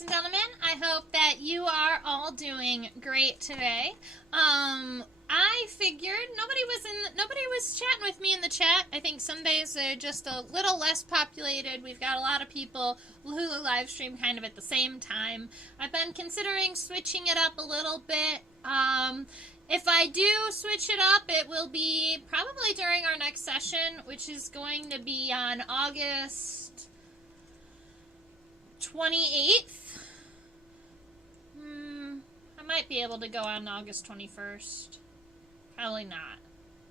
ladies and gentlemen. I hope that you are all doing great today. I figured nobody was chatting with me in the chat. I think Sundays are just a little less populated. We've got a lot of people who live stream kind of at the same time. I've been considering switching it up a little bit. If I do switch it up, it will be probably during our next session, which is going to be on August 28th. I might be able to go on August 21st. Probably not.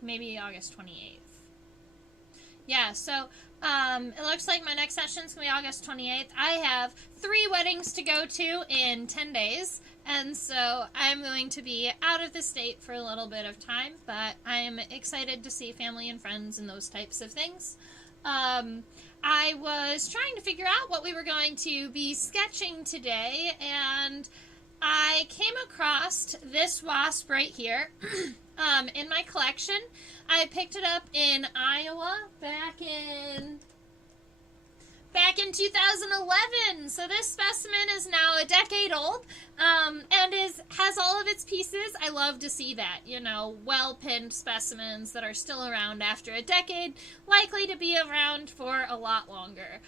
Maybe August 28th. Yeah, so it looks like my next session is going to be August 28th. I have 3 weddings to go to in 10 days, and so I'm going to be out of the state for a little bit of time, but I'm excited to see family and friends and those types of things. I was trying to figure out what we were going to be sketching today, and I came across this wasp right here in my collection. I picked it up in Iowa back in 2011. So this specimen is now a decade old, and has all of its pieces. I love to see that, well-pinned specimens that are still around after a decade, likely to be around for a lot longer.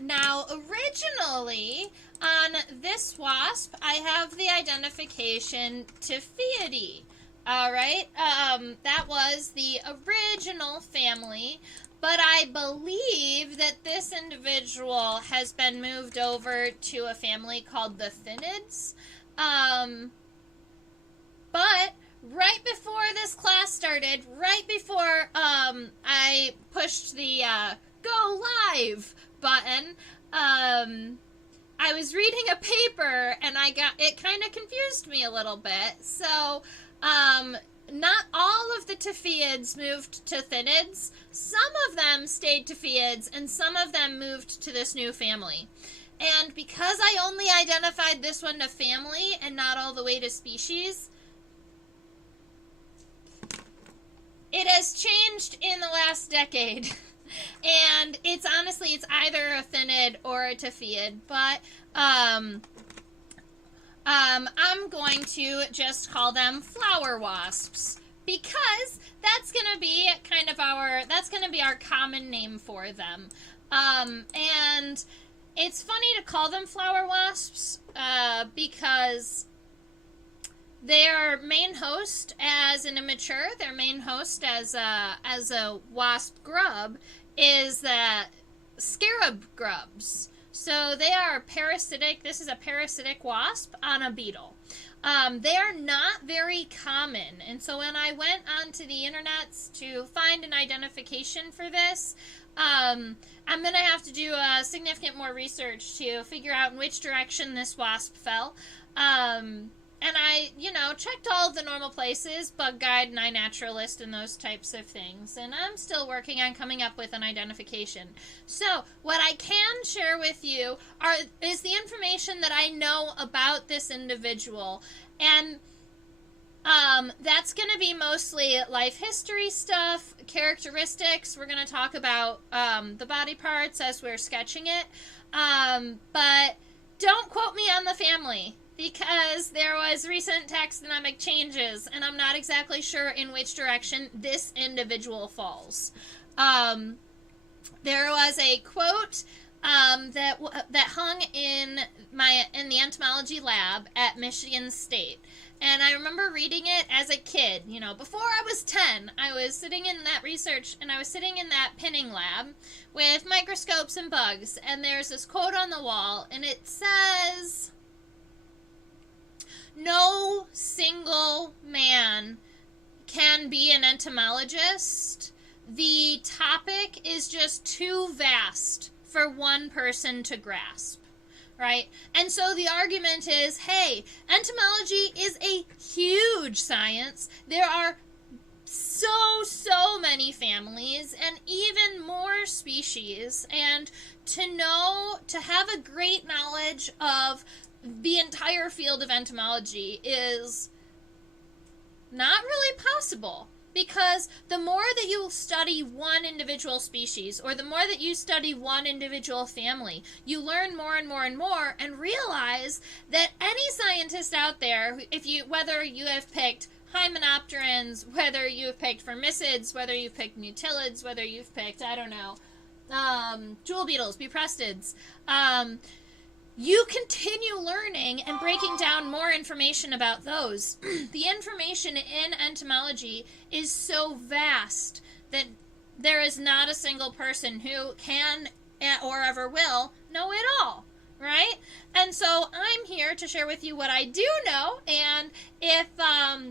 Now, originally, on this wasp, I have the identification Typhiidae. Alright, that was the original family, but I believe that this individual has been moved over to a family called the Thynids. But right before this class started, right before I pushed the go live button, I was reading a paper and it kind of confused me a little bit. So, not all of the Typhiids moved to Thynids. Some of them stayed Typhiids, and some of them moved to this new family. And because I only identified this one to family and not all the way to species, it has changed in the last decade. And it's either a Thynid or a Typhiid, but I'm going to just call them flower wasps, because that's going to be our common name for them. And it's funny to call them flower wasps, because their main host as an immature, their main host as a wasp grub is the scarab grubs. So they are parasitic. This is a parasitic wasp on a beetle. They are not very common. And so when I went onto the internets to find an identification for this, I'm going to have to do significant more research to figure out in which direction this wasp fell. And I, checked all of the normal places, Bug Guide and iNaturalist and those types of things. And I'm still working on coming up with an identification. So, what I can share with you is the information that I know about this individual. And that's going to be mostly life history stuff, characteristics. We're going to talk about the body parts as we're sketching it. But don't quote me on the family, because there was recent taxonomic changes, and I'm not exactly sure in which direction this individual falls. There was a quote that hung in the entomology lab at Michigan State, and I remember reading it as a kid. Before I was 10, I was sitting in that research, and I was sitting in that pinning lab with microscopes and bugs, and there's this quote on the wall, and it says, "No single man can be an entomologist. The topic is just too vast for one person to grasp." Right? And so the argument is, hey, entomology is a huge science. There are so many families and even more species. And to have a great knowledge of the entire field of entomology is not really possible. Because the more that you study one individual species, or the more that you study one individual family, you learn more and more and more, and realize that any scientist out there, whether you have picked hymenopterans, whether you've picked formicids, whether you've picked mutilids, whether you've picked, I don't know, jewel beetles, buprestids, you continue learning and breaking down more information about those. The information in entomology is so vast that there is not a single person who can or ever will know it all, right? And so I'm here to share with you what I do know, and if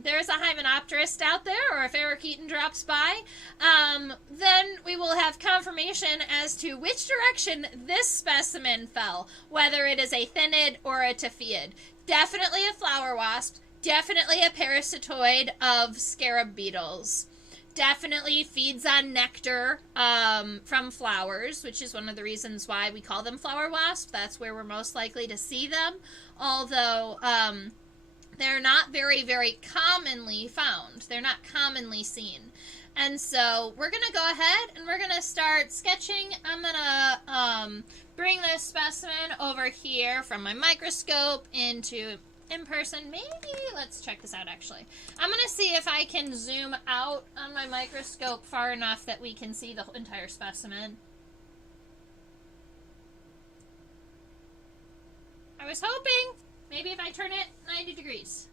there's a hymenopterist out there, or if Eric Eaton drops by, then we will have confirmation as to which direction this specimen fell, whether it is a thinid or a taphiid. Definitely a flower wasp, definitely a parasitoid of scarab beetles. Definitely feeds on nectar from flowers, which is one of the reasons why we call them flower wasps. That's where we're most likely to see them, although they're not very, very commonly found. They're not commonly seen. And so we're going to go ahead and we're going to start sketching. I'm going to bring this specimen over here from my microscope into in person. Maybe let's check this out. Actually, I'm gonna see if I can zoom out on my microscope far enough that we can see the entire specimen. I was hoping maybe if I turn it 90 degrees,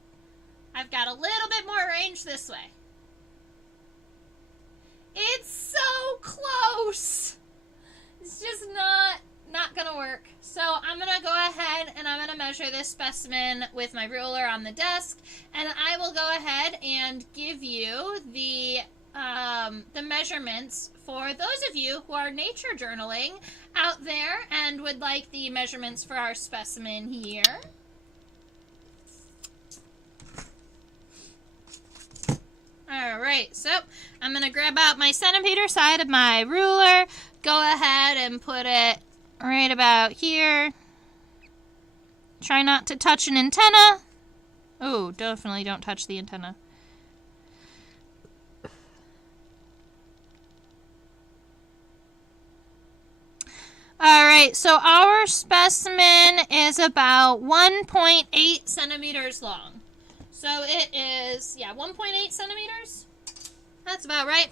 I've got a little bit more range this way. It's so close. It's just not gonna work. So I'm gonna go ahead and I'm gonna measure this specimen with my ruler on the desk, and I will go ahead and give you the measurements for those of you who are nature journaling out there and would like the measurements for our specimen here. Alright, so I'm gonna grab out my centimeter side of my ruler, go ahead and put it right about here. Try not to touch an antenna. Oh, definitely don't touch the antenna. Alright, so our specimen is about 1.8 centimeters long. So it is, 1.8 centimeters. That's about right.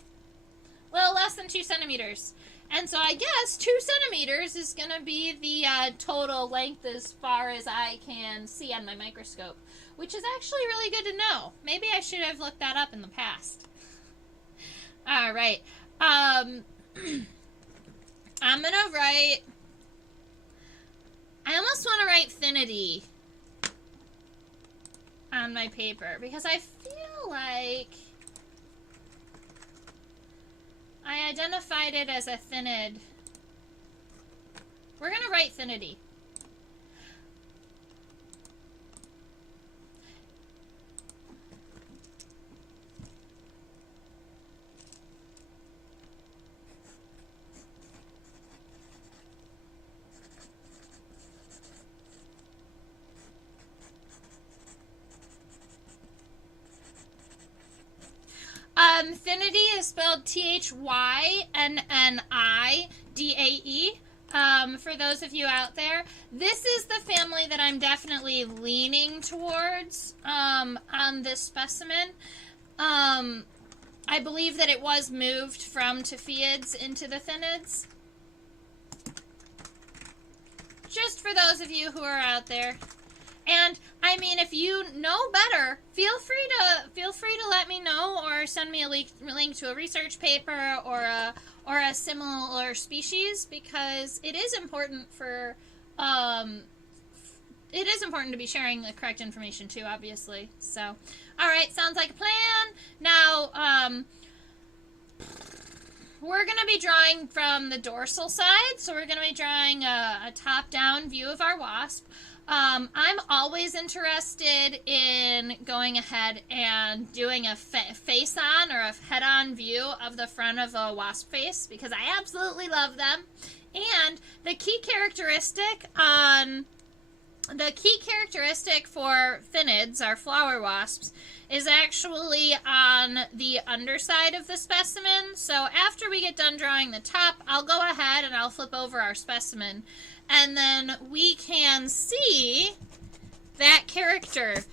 A little less than 2 centimeters. And so I guess 2 centimeters is going to be the total length as far as I can see on my microscope, which is actually really good to know. Maybe I should have looked that up in the past. All right. I'm going to write, I almost want to write finity on my paper because I feel like I identified it as a thinid. We're going to write finity. Finity is spelled Thynnidae. For those of you out there, this is the family that I'm definitely leaning towards on this specimen. I believe that it was moved from tapheids into the thinnids. Just for those of you who are out there. And I mean, if you know better, feel free to let me know or send me a link to a research paper or a similar species, because it is important for to be sharing the correct information too, obviously. So, all right, sounds like a plan. Now, we're going to be drawing from the dorsal side, so we're going to be drawing a top-down view of our wasp. I'm always interested in going ahead and doing a face-on or a head-on view of the front of a wasp face because I absolutely love them. And the key characteristic on the key characteristic for phinids, our flower wasps, is actually on the underside of the specimen. So after we get done drawing the top, I'll go ahead and I'll flip over our specimen, and then we can see that character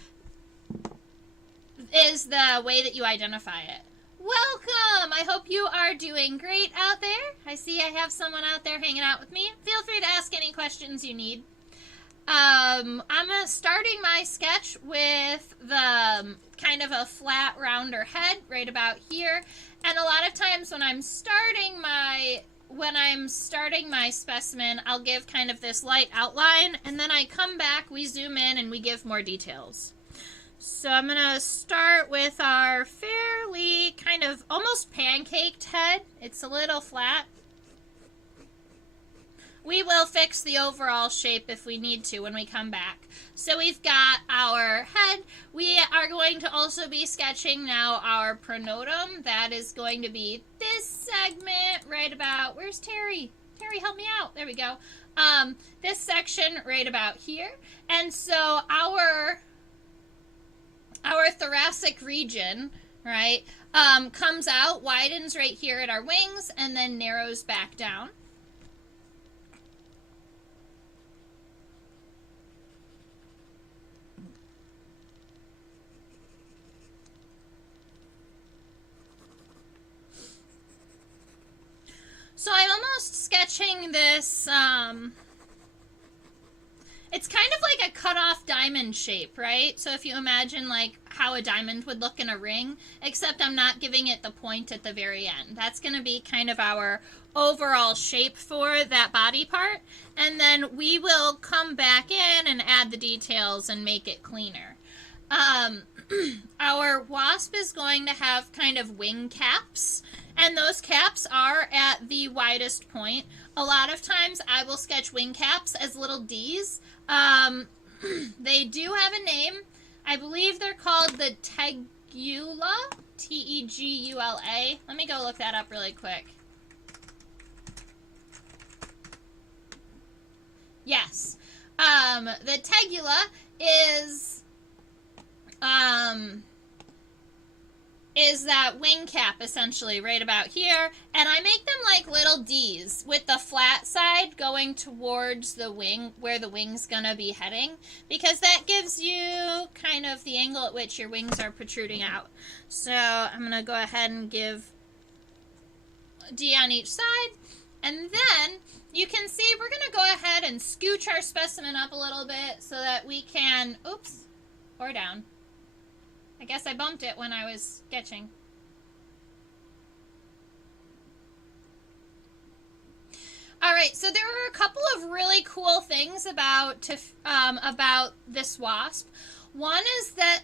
is the way that you identify it. Welcome! I hope you are doing great out there. I see I have someone out there hanging out with me. Feel free to ask any questions you need. I'm starting my sketch with the kind of a flat, rounder head right about here. And a lot of times when I'm starting my specimen, I'll give kind of this light outline, and then I come back, we zoom in, and we give more details. So I'm going to start with our fairly kind of almost pancaked head. It's a little flat. We will fix the overall shape if we need to when we come back. So we've got our head. We are going to also be sketching now our pronotum. That is going to be this segment right about, where's Terry? Terry, help me out. There we go. This section right about here. And so our thoracic region, right, comes out, widens right here at our wings, and then narrows back down. So I'm almost sketching this, it's kind of like a cut-off diamond shape, right? So if you imagine like how a diamond would look in a ring, except I'm not giving it the point at the very end. That's going to be kind of our overall shape for that body part. And then we will come back in and add the details and make it cleaner. Our wasp is going to have kind of wing caps, and those caps are at the widest point. A lot of times I will sketch wing caps as little D's. They do have a name. I believe they're called the tegula, Tegula. Let me go look that up really quick. Yes. The tegula is that wing cap essentially right about here, and I make them like little D's with the flat side going towards the wing where the wing's gonna be heading, because that gives you kind of the angle at which your wings are protruding out. So I'm gonna go ahead and give a D on each side, and then you can see we're gonna go ahead and scooch our specimen up a little bit so that we can, oops, or down. I guess I bumped it when I was sketching. All right, so there are a couple of really cool things about this wasp. One is that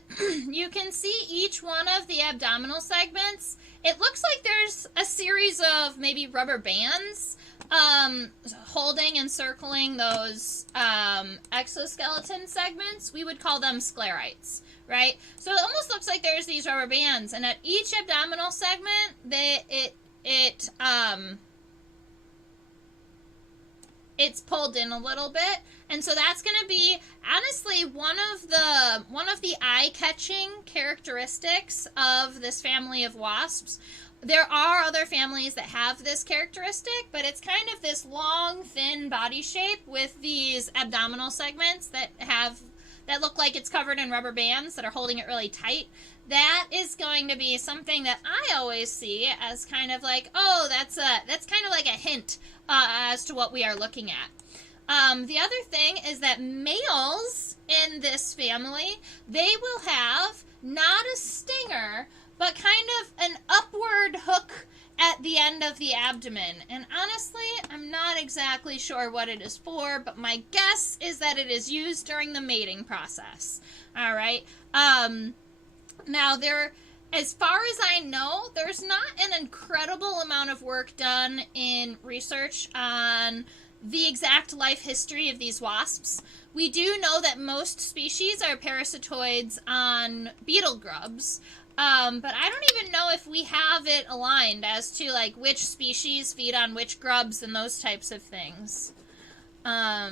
you can see each one of the abdominal segments. It looks like there's a series of maybe rubber bands holding and circling those exoskeleton segments. We would call them sclerites, right? So it almost looks like there's these rubber bands, and at each abdominal segment, it's pulled in a little bit, and so that's going to be honestly one of the eye-catching characteristics of this family of wasps. There are other families that have this characteristic, but it's kind of this long, thin body shape with these abdominal segments that look like it's covered in rubber bands that are holding it really tight. That is going to be something that I always see as kind of like, oh, that's kind of like a hint as to what we are looking at. The other thing is that males in this family, they will have not a stinger, but kind of an upward hook at the end of the abdomen. And honestly, I'm not exactly sure what it is for, but my guess is that it is used during the mating process. All right. Now, as far as I know, there's not an incredible amount of work done in research on the exact life history of these wasps. We do know that most species are parasitoids on beetle grubs. But I don't even know if we have it aligned as to like which species feed on which grubs and those types of things. I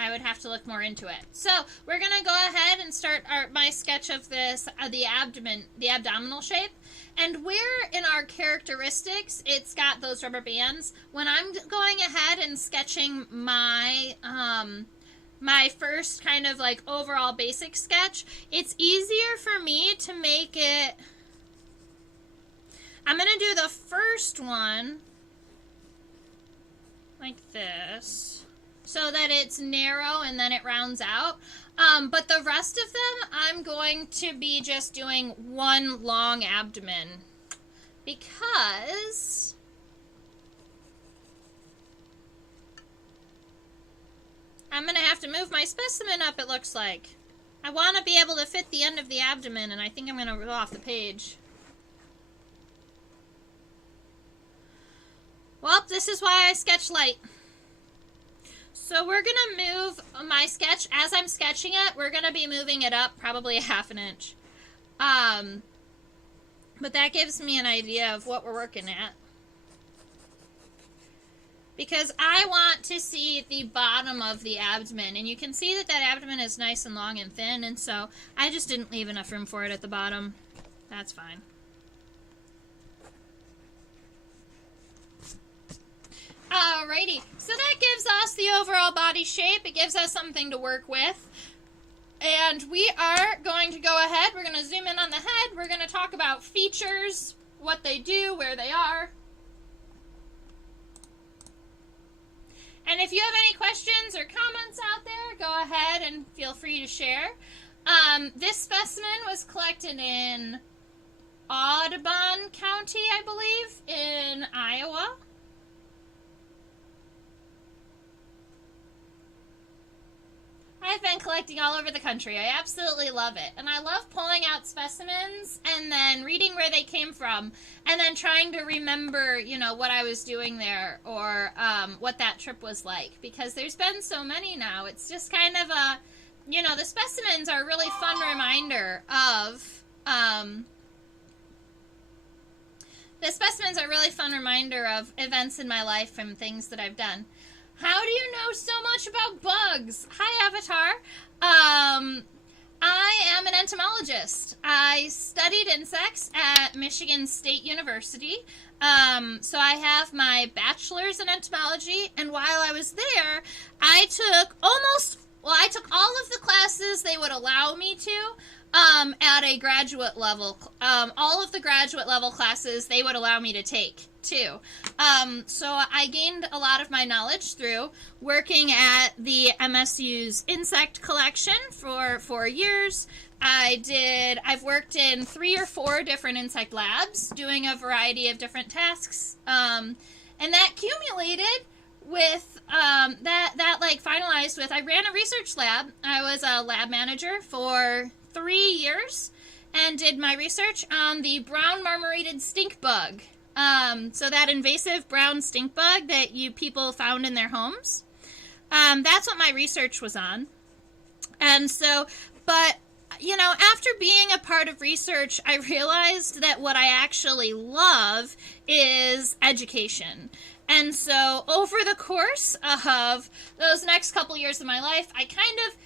I would have to look more into it. So we're going to go ahead and start my sketch of this, the abdominal shape. And where in our characteristics it's got those rubber bands, when I'm going ahead and sketching my my first kind of like overall basic sketch, it's easier for me to make it. I'm going to do the first one like this, so that it's narrow and then it rounds out. But the rest of them, I'm going to be just doing one long abdomen, because I'm going to have to move my specimen up, it looks like. I want to be able to fit the end of the abdomen, and I think I'm going to go off the page. Well, this is why I sketch light. So we're going to move my sketch. As I'm sketching it, we're going to be moving it up probably a ½ inch. But that gives me an idea of what we're working at. Because I want to see the bottom of the abdomen. And you can see that that abdomen is nice and long and thin. And so I just didn't leave enough room for it at the bottom. That's fine. Alrighty, so that gives us the overall body shape. It gives us something to work with. And we are going to go ahead. We're going to zoom in on the head. We're going to talk about features, what they do, where they are. And if you have any questions or comments out there, go ahead and feel free to share. This specimen was collected in Audubon County, I believe, in Iowa. I've been collecting all over the country. I absolutely love it. And I love pulling out specimens and then reading where they came from and then trying to remember, you know, what I was doing there or what that trip was like. Because there's been so many now. It's just kind of a, you know, the specimens are a really fun reminder of, events in my life and things that I've done. How do you know so much about bugs? Hi, Avatar. I am an entomologist. I studied insects at Michigan State University. So I have my bachelor's in entomology, and while I was there, I took all of the classes they would allow me to at a graduate level. All of the graduate level classes they would allow me to take too. So I gained a lot of my knowledge through working at the MSU's insect collection for 4 years. I've worked in 3 or 4 different insect labs doing a variety of different tasks. And that accumulated with, finalized with, I ran a research lab. I was a lab manager for 3 years and did my research on the brown marmorated stink bug. So that invasive brown stink bug that people found in their homes. That's what my research was on. And so, but, you know, after being a part of research, I realized that what I actually love is education. And so over the course of those next couple years of my life, I kind of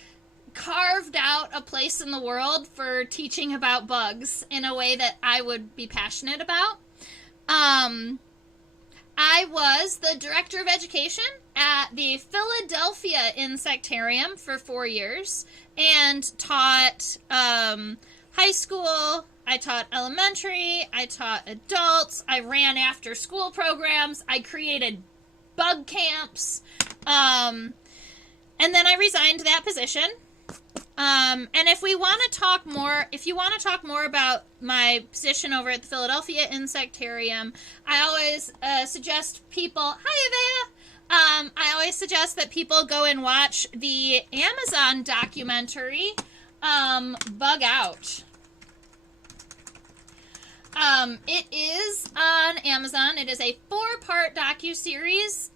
carved out a place in the world for teaching about bugs in a way that I would be passionate about. I was the director of education at the Philadelphia Insectarium for 4 years and taught high school, I taught elementary, I taught adults, I ran after school programs, I created bug camps, and then I resigned that position. And if you want to talk more about my position over at the Philadelphia Insectarium, I always suggest people, hi Avea, I always suggest that people go and watch the Amazon documentary, Bug Out. It is on Amazon. It is a 4-part docuseries.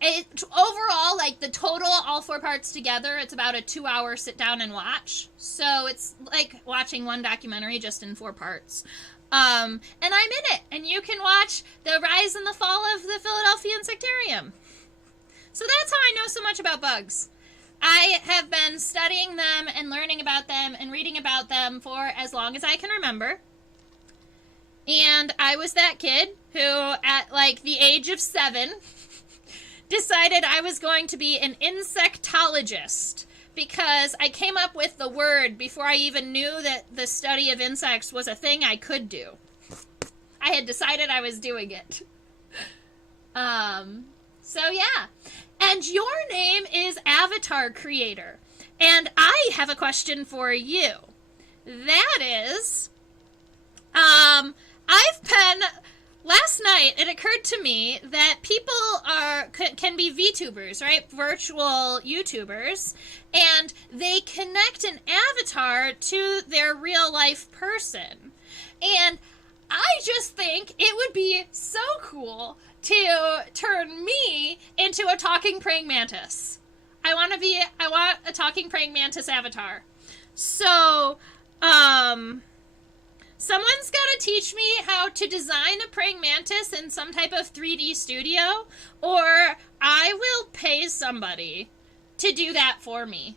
Overall, like the total, all 4 parts together, it's about a 2-hour sit down and watch. So it's like watching one documentary just in 4 parts. And I'm in it, and you can watch the rise and the fall of the Philadelphia Insectarium. So that's how I know so much about bugs. I have been studying them and learning about them and reading about them for as long as I can remember. And I was that kid who, at like the age of 7, decided I was going to be an insectologist because I came up with the word before I even knew that the study of insects was a thing I could do. I had decided I was doing it. So yeah. And your name is Avatar Creator. And I have a question for you. That is, last night it occurred to me that people can be VTubers, right? Virtual YouTubers, and they connect an avatar to their real life person. And I just think it would be so cool to turn me into a talking praying mantis. I want a talking praying mantis avatar. So, someone's got to teach me how to design a praying mantis in some type of 3D studio, or I will pay somebody to do that for me.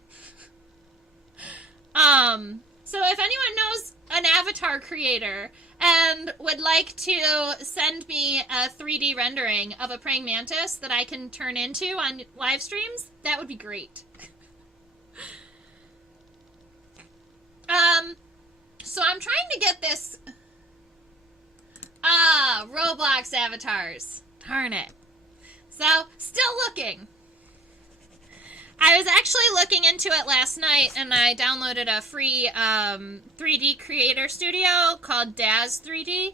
So if anyone knows an avatar creator and would like to send me a 3D rendering of a praying mantis that I can turn into on live streams, that would be great. So I'm trying to get this... Roblox avatars. Darn it. So, still looking. I was actually looking into it last night, and I downloaded a free 3D creator studio called Daz 3D,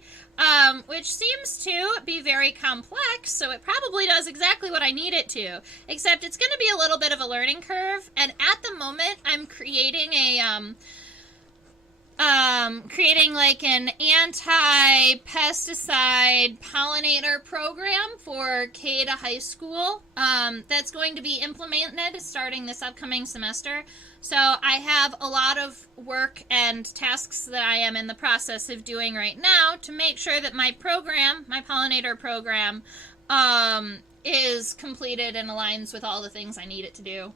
which seems to be very complex, so it probably does exactly what I need it to, except it's going to be a little bit of a learning curve, and at the moment I'm creating like an anti-pesticide pollinator program for K to high school that's going to be implemented starting this upcoming semester. So I have a lot of work and tasks that I am in the process of doing right now to make sure that my program, my pollinator program, is completed and aligns with all the things I need it to do.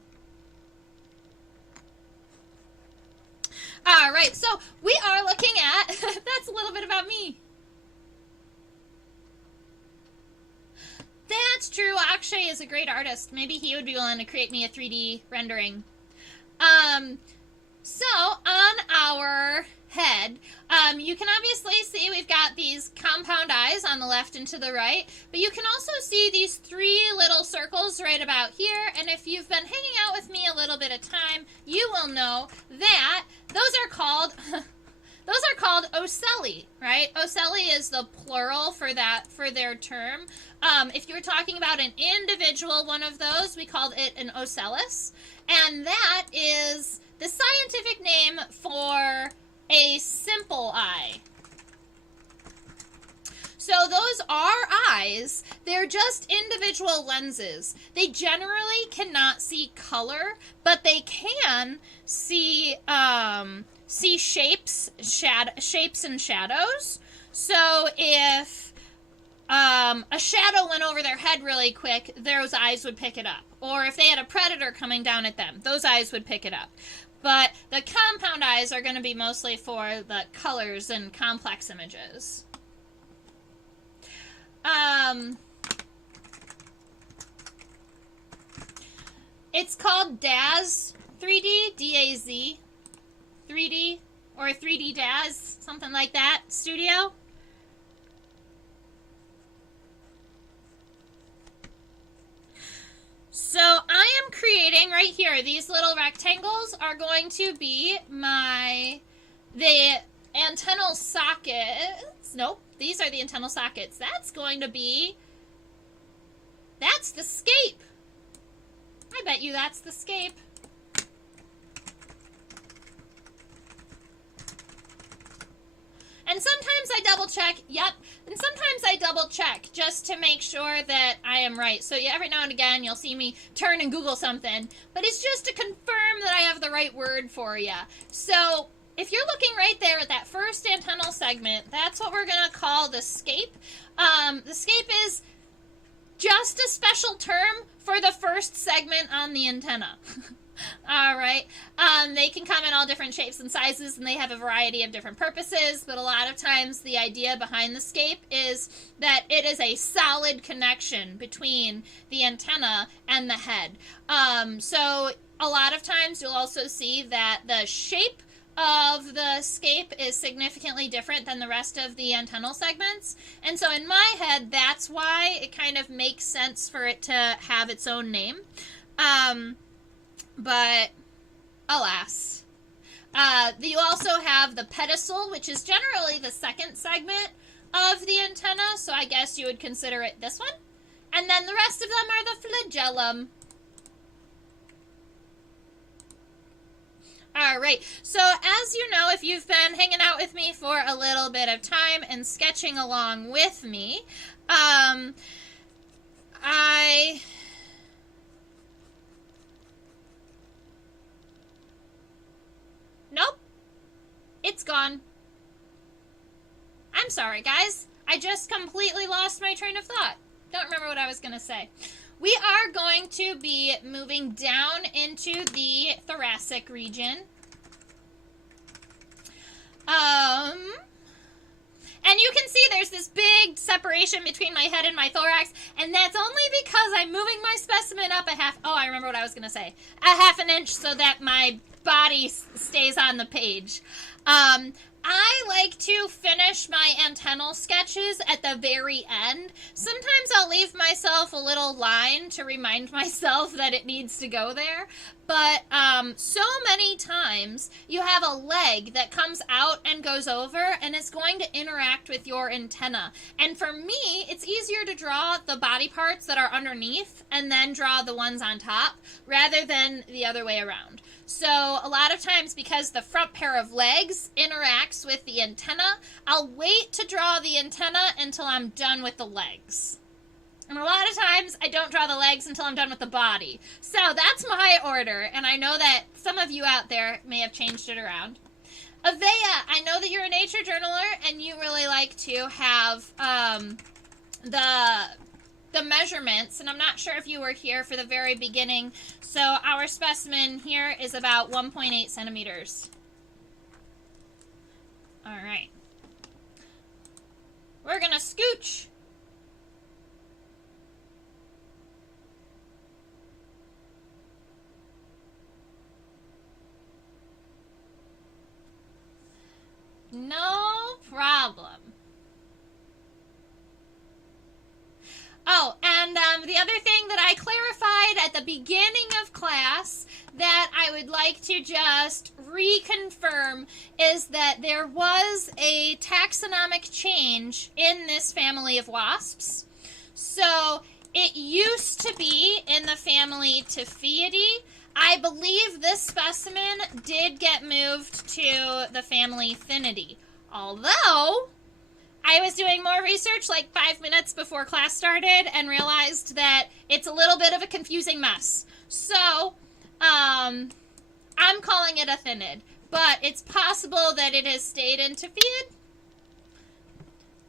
All right, so we are looking at, that's a little bit about me. That's true. Akshay is a great artist. Maybe he would be willing to create me a 3D rendering. So on our head, you can obviously see we've got these compound eyes on the left and to the right, but you can also see these 3 little circles right about here, and if you've been hanging out with me a little bit of time, you will know that those are called ocelli, right? Ocelli is the plural for their term. If you were talking about an individual one of those, we called it an ocellus, and that is the scientific name for a simple eye. So those are eyes. They're just individual lenses. They generally cannot see color, but they can see shapes and shadows. So if a shadow went over their head really quick, those eyes would pick it up. Or if they had a predator coming down at them, those eyes would pick it up. But the compound eyes are going to be mostly for the colors and complex images. It's called Daz 3D, D-A-Z 3D, or 3D Daz, something like that, studio. So I am creating right here, these little rectangles are going to be the antennal sockets. Nope, these are the antennal sockets. That's the scape. I bet you that's the scape. And sometimes I double check, yep, and sometimes I double check just to make sure that I am right. So yeah, every now and again you'll see me turn and Google something, but it's just to confirm that I have the right word for you. So if you're looking right there at that first antennal segment, that's what we're going to call the scape. The scape is just a special term for the first segment on the antenna. All right. They can come in all different shapes and sizes, and they have a variety of different purposes, but a lot of times the idea behind the scape is that it is a solid connection between the antenna and the head. So a lot of times you'll also see that the shape of the scape is significantly different than the rest of the antennal segments. And so in my head, that's why it kind of makes sense for it to have its own name. But alas. You also have the pedicel, which is generally the second segment of the antenna, so I guess you would consider it this one. And then the rest of them are the flagellum. All right, so as you know, if you've been hanging out with me for a little bit of time and sketching along with me, Nope. It's gone. I'm sorry, guys. I just completely lost my train of thought. Don't remember what I was going to say. We are going to be moving down into the thoracic region. And you can see there's this big separation between my head and my thorax, and that's only because I'm moving my specimen up a half... Oh, I remember what I was going to say. A half an inch so that my body stays on the page. I like to finish my antennal sketches at the very end. Sometimes I'll leave myself a little line to remind myself that it needs to go there. But so many times you have a leg that comes out and goes over and is going to interact with your antenna. And for me, it's easier to draw the body parts that are underneath and then draw the ones on top rather than the other way around. So a lot of times, because the front pair of legs interacts with the antenna, I'll wait to draw the antenna until I'm done with the legs. And a lot of times, I don't draw the legs until I'm done with the body. So that's my order, and I know that some of you out there may have changed it around. Avea, I know that you're a nature journaler, and you really like to have the measurements, and I'm not sure if you were here for the very beginning. So our specimen here is about 1.8 centimeters. All right. We're going to scooch. No problem. Oh, and the other thing that I clarified at the beginning of class that I would like to just reconfirm is that there was a taxonomic change in this family of wasps. So it used to be in the family Tophiidae. I believe this specimen did get moved to the family Phinidae. Although I was doing more research like 5 minutes before class started and realized that it's a little bit of a confusing mess. So, I'm calling it a Thinid, but it's possible that it has stayed in Tophiid.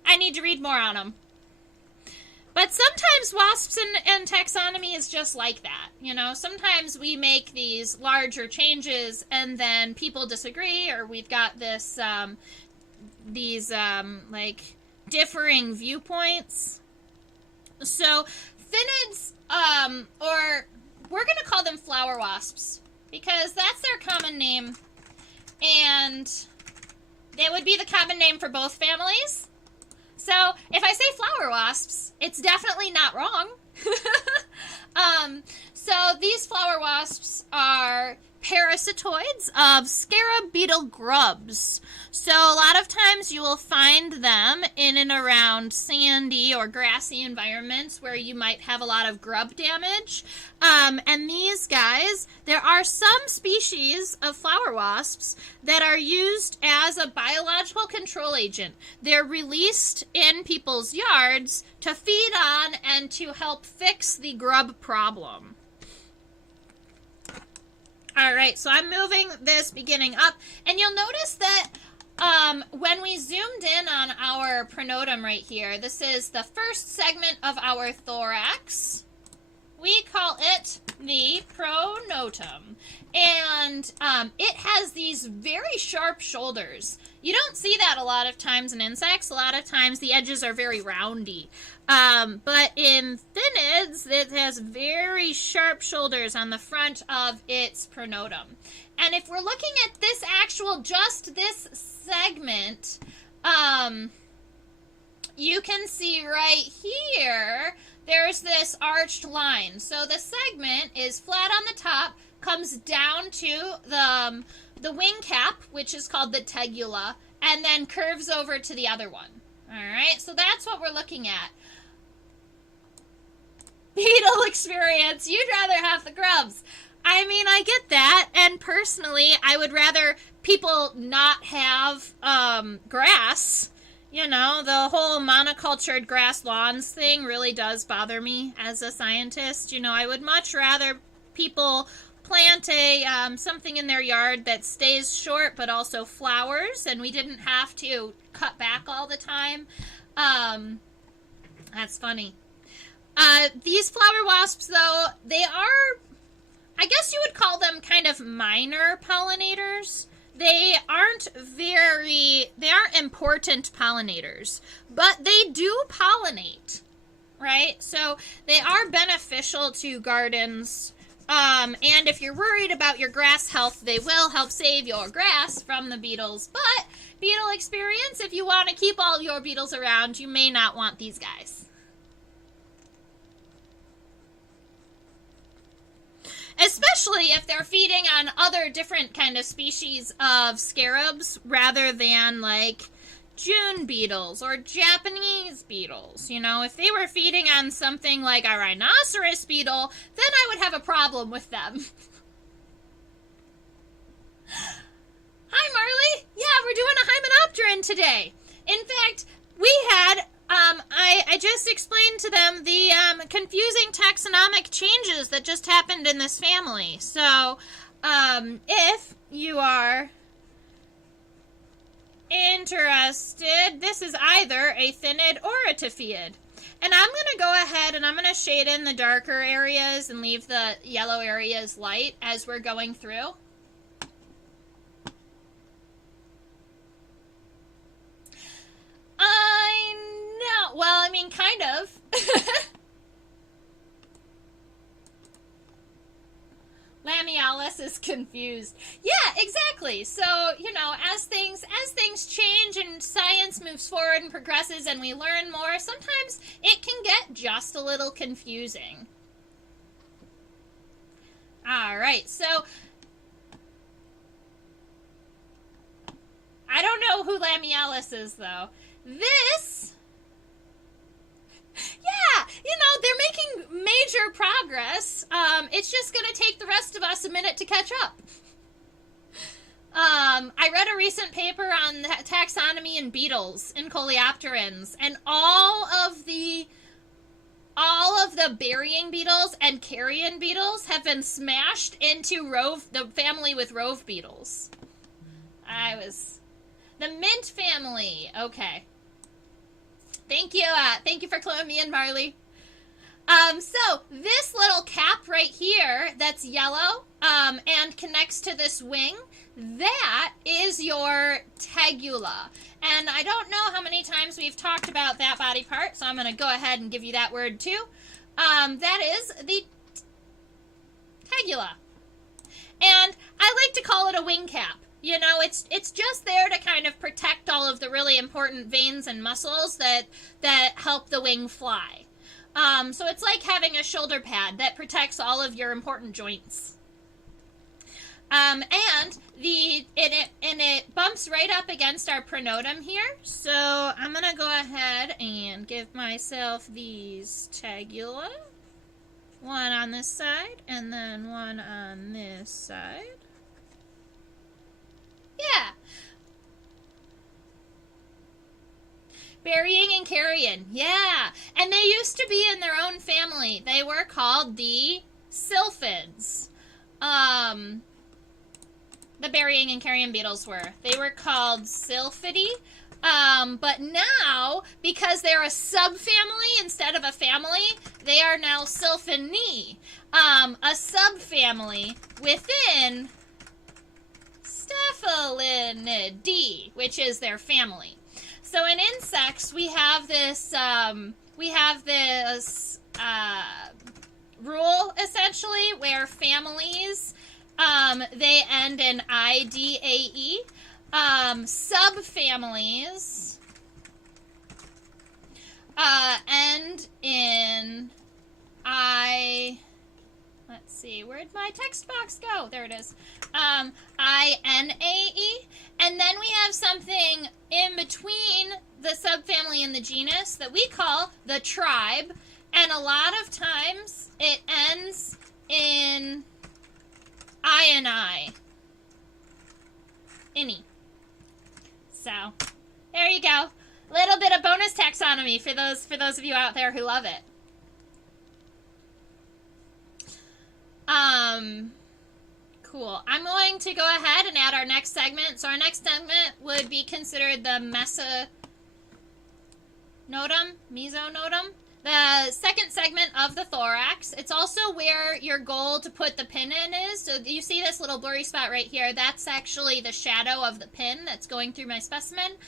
I need to read more on them. But sometimes wasps and taxonomy is just like that. You know, sometimes we make these larger changes and then people disagree, or we've got this, like differing viewpoints. So Phinids, or we're going to call them flower wasps because that's their common name, and that would be the common name for both families. So if I say flower wasps, it's definitely not wrong. So these flower wasps are parasitoids of scarab beetle grubs. So a lot of times you will find them in and around sandy or grassy environments where you might have a lot of grub damage. And these guys, there are some species of flower wasps that are used as a biological control agent. They're released in people's yards to feed on and to help fix the grub problem. All right, so I'm moving this beginning up, and you'll notice that when we zoomed in on our pronotum right here, this is the first segment of our thorax. We call it the pronotum. And it has these very sharp shoulders. You don't see that a lot of times in insects. A lot of times the edges are very roundy. But in thinnids, it has very sharp shoulders on the front of its pronotum. And if we're looking at this just this segment, you can see right here, there's this arched line. So the segment is flat on the top, comes down to the wing cap, which is called the tegula, and then curves over to the other one. All right, so that's what we're looking at. Beetle experience. You'd rather have the grubs. I mean, I get that, and personally, I would rather people not have grass. You know, the whole monocultured grass lawns thing really does bother me as a scientist. You know, I would much rather people plant something in their yard that stays short but also flowers, and we didn't have to cut back all the time. That's funny. These flower wasps, though, they are, I guess you would call them kind of minor pollinators. They aren't important pollinators, but they do pollinate, right? So they are beneficial to gardens. And if you're worried about your grass health, they will help save your grass from the beetles. But beetle experience, if you want to keep all your beetles around, you may not want these guys. Especially if they're feeding on other different kind of species of scarabs rather than like June beetles or Japanese beetles. You know, if they were feeding on something like a rhinoceros beetle, then I would have a problem with them. Hi, Marley. Yeah, we're doing a hymenopteran today. In fact, we had I just explained to them the confusing taxonomic changes that just happened in this family. So, if you are interested, this is either a thinid or a tophiid. And I'm going to go ahead and I'm going to shade in the darker areas and leave the yellow areas light as we're going through. I know. Well, I mean, kind of. Lamialis is confused. Yeah, exactly. So, you know, as things change and science moves forward and progresses and we learn more, sometimes it can get just a little confusing. All right. So, I don't know who Lamialis is, though. This, yeah, you know, they're making major progress. It's just going to take the rest of us a minute to catch up. I read a recent paper on taxonomy in beetles, in coleopterans, and all of the burying beetles and carrion beetles have been smashed into the family with rove beetles. The mint family. Okay. Thank you. Thank you for cluing me in, Marley. So this little cap right here that's yellow and connects to this wing, that is your tegula. And I don't know how many times we've talked about that body part, so I'm going to go ahead and give you that word too. That is the tegula. And I like to call it a wing cap. You know, it's just there to kind of protect all of the really important veins and muscles that help the wing fly. So it's like having a shoulder pad that protects all of your important joints. And it bumps right up against our pronotum here. So I'm gonna go ahead and give myself these tegula. One on this side and then one on this side. Yeah. Burying and carrion. Yeah. And they used to be in their own family. They were called the sylphids. the burying and carrion beetles were. They were called Sylphidae. But now, because they're a subfamily instead of a family, they are now Sylphinae, a subfamily within Staphylidae, which is their family. So in insects, we have this rule, essentially, where families, they end in IDAE. Subfamilies end in let's see, where'd my text box go? There it is. INAE. And then we have something in between the subfamily and the genus that we call the tribe. And a lot of times it ends in INI. Any. So, there you go. Little bit of bonus taxonomy for those of you out there who love it. Cool. I'm going to go ahead and add our next segment. So our next segment would be considered the mesonotum, the second segment of the thorax. It's also where your goal to put the pin in is. So you see this little blurry spot right here. That's actually the shadow of the pin that's going through my specimen.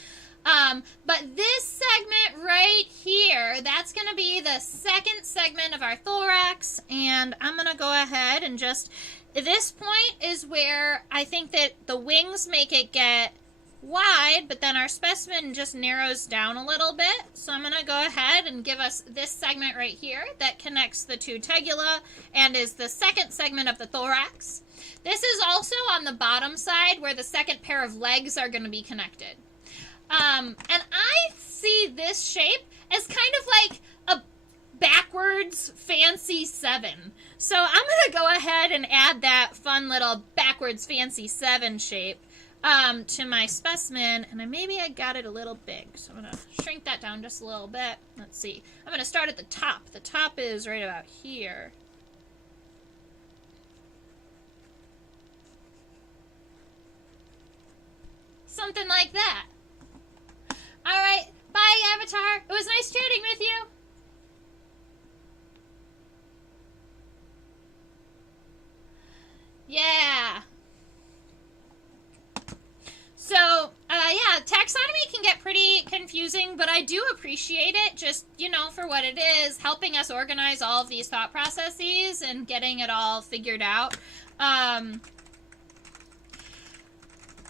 But this segment right here, that's going to be the second segment of our thorax. And I'm going to go ahead and just, this point is where I think that the wings make it get wide, but then our specimen just narrows down a little bit. So I'm going to go ahead and give us this segment right here that connects the two tegula and is the second segment of the thorax. This is also on the bottom side where the second pair of legs are going to be connected. And I see this shape as kind of like a backwards fancy 7. So I'm going to go ahead and add that fun little backwards fancy 7 shape to my specimen, and maybe I got it a little big, so I'm going to shrink that down just a little bit. Let's see. I'm going to start at the top. The top is right about here. Something like that. All right. Bye, Avatar. It was nice chatting with you. Yeah. So, yeah, taxonomy can get pretty confusing, but I do appreciate it just, you know, for what it is, helping us organize all of these thought processes and getting it all figured out.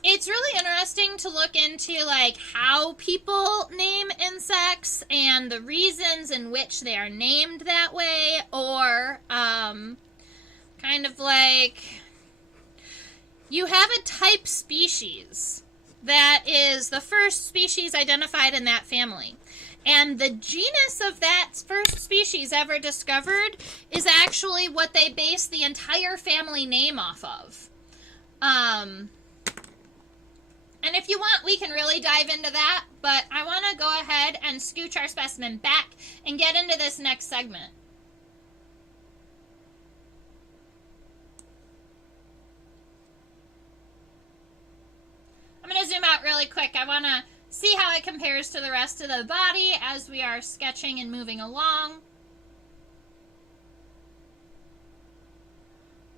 It's really interesting to look into, like, how people name insects and the reasons in which they are named that way, or, kind of like, you have a type species that is the first species identified in that family. And the genus of that first species ever discovered is actually what they base the entire family name off of. And if you want, we can really dive into that, but I want to go ahead and scooch our specimen back and get into this next segment. I'm going to zoom out really quick. I want to see how it compares to the rest of the body as we are sketching and moving along.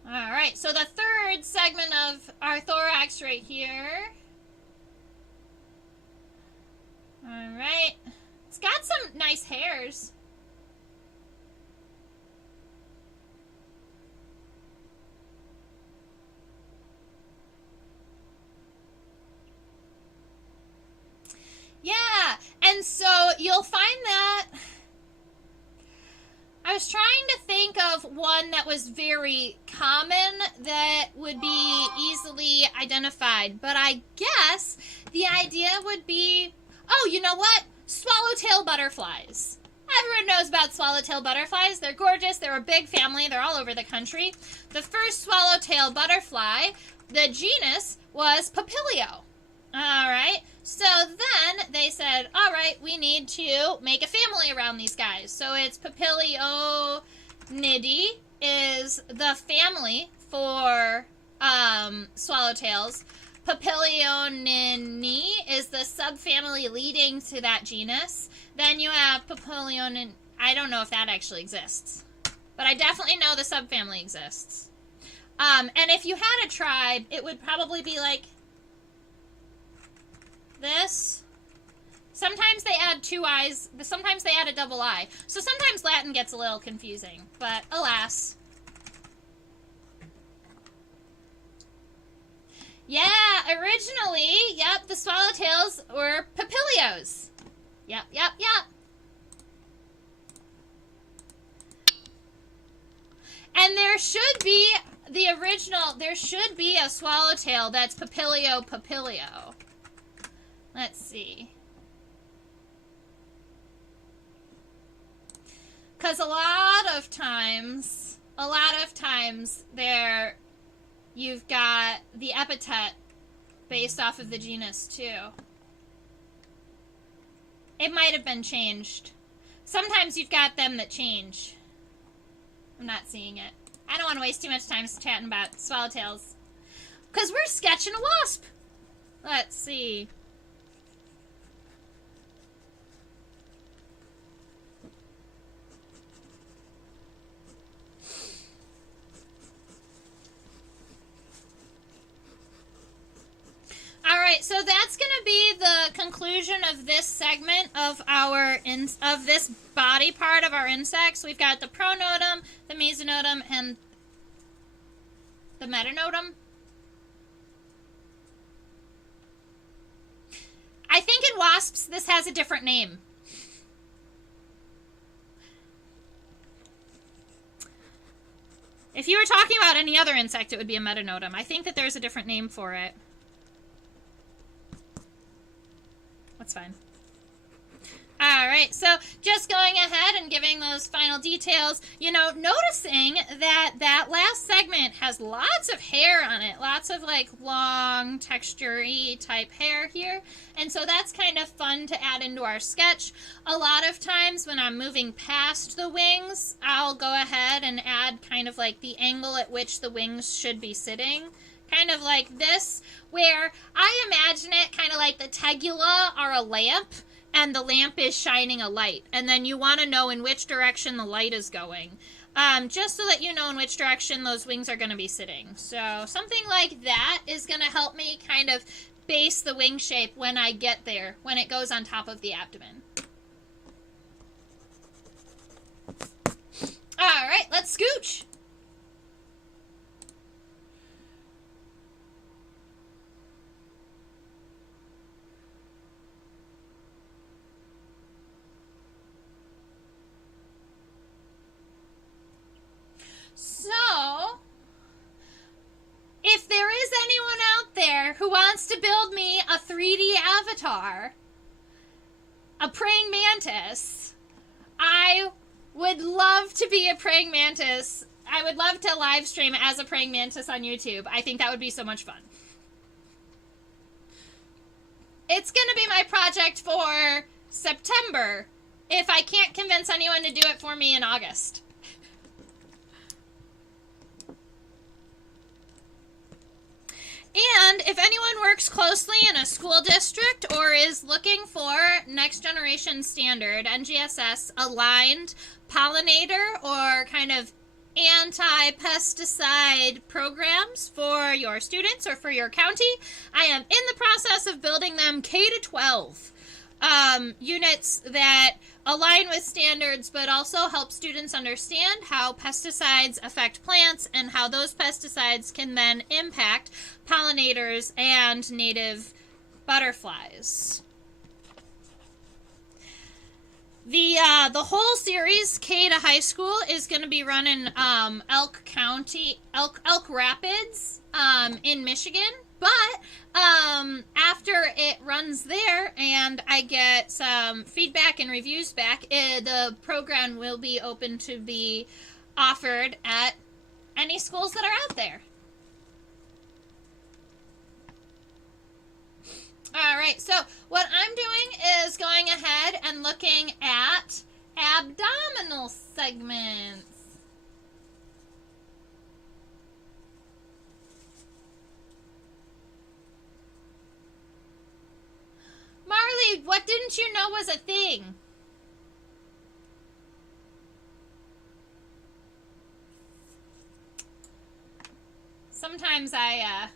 All right, so the third segment of our thorax right here. All right. It's got some nice hairs. Yeah, and so you'll find that I was trying to think of one that was very common that would be easily identified, but I guess the idea would be, oh, you know what? Swallowtail butterflies. Everyone knows about swallowtail butterflies. They're gorgeous. They're a big family. They're all over the country. The first swallowtail butterfly, the genus was Papilio. All right. So then they said, all right, we need to make a family around these guys. So it's Papilionidae is the family for swallowtails. Papilionini is the subfamily leading to that genus. Then you have Papilionin. I don't know if that actually exists, but I definitely know the subfamily exists. And if you had a tribe, it would probably be like this. Sometimes they add two eyes. Sometimes they add a double eye. So sometimes Latin gets a little confusing, but alas. Yeah, originally, yep, the swallowtails were papilios. Yep. And there should be there should be a swallowtail that's papilio. Let's see. Because a lot of times there, you've got the epithet based off of the genus, too. It might have been changed. Sometimes you've got them that change. I'm not seeing it. I don't want to waste too much time chatting about swallowtails. Because we're sketching a wasp. Let's see. All right, so that's going to be the conclusion of this segment of of this body part of our insects. We've got the pronotum, the mesonotum, and the metanotum. I think in wasps this has a different name. If you were talking about any other insect, it would be a metanotum. I think that there's a different name for it. That's fine. All right, so just going ahead and giving those final details, you know, noticing that that last segment has lots of hair on it, lots of like long texture-y type hair here, and so that's kind of fun to add into our sketch. A lot of times when I'm moving past the wings, I'll go ahead and add kind of like the angle at which the wings should be sitting. Kind of like this, where I imagine it kind of like the tegula are a lamp, and the lamp is shining a light. And then you want to know in which direction the light is going, just so that you know in which direction those wings are going to be sitting. So something like that is going to help me kind of base the wing shape when I get there, when it goes on top of the abdomen. All right, let's scooch. So, if there is anyone out there who wants to build me a 3D avatar, a praying mantis, I would love to be a praying mantis. I would love to live stream as a praying mantis on YouTube. I think that would be so much fun. It's going to be my project for September if I can't convince anyone to do it for me in August. And if anyone works closely in a school district or is looking for next generation standard NGSS aligned pollinator or kind of anti-pesticide programs for your students or for your county, I am in the process of building them K-12 units that align with standards but also help students understand how pesticides affect plants and how those pesticides can then impact pollinators and native butterflies. The whole series, K to high school, is going to be run in Elk Rapids in Michigan. But after it runs there and I get some feedback and reviews back, the program will be open to be offered at any schools that are out there. All right, so what I'm doing is going ahead and looking at abdominal segments. Seriously, what didn't you know was a thing? Sometimes I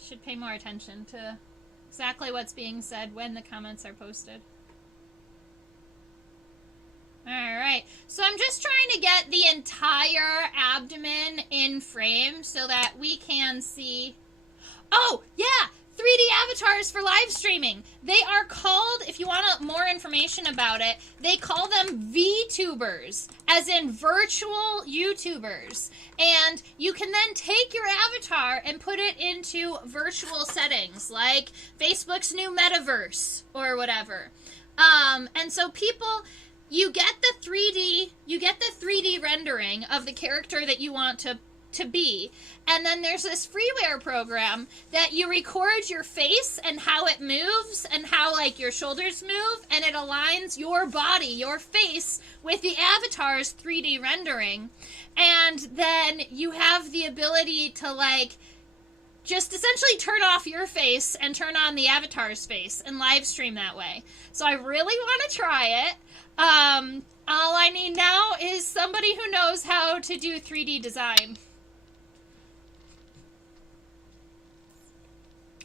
should pay more attention to exactly what's being said when the comments are posted. Alright, so I'm just trying to get the entire abdomen in frame so that we can see... Oh, yeah! 3D avatars for live streaming. They are called, if you want more information about it, they call them VTubers, as in virtual YouTubers. And you can then take your avatar and put it into virtual settings, like Facebook's new metaverse or whatever. And so people... You get the 3D rendering of the character that you want to be, and then there's this freeware program that you record your face and how it moves and how like your shoulders move, and it aligns your body, your face, with the avatar's 3D rendering, and then you have the ability to like just essentially turn off your face and turn on the avatar's face and live stream that way. So I really want to try it. All I need now is somebody who knows how to do 3D design.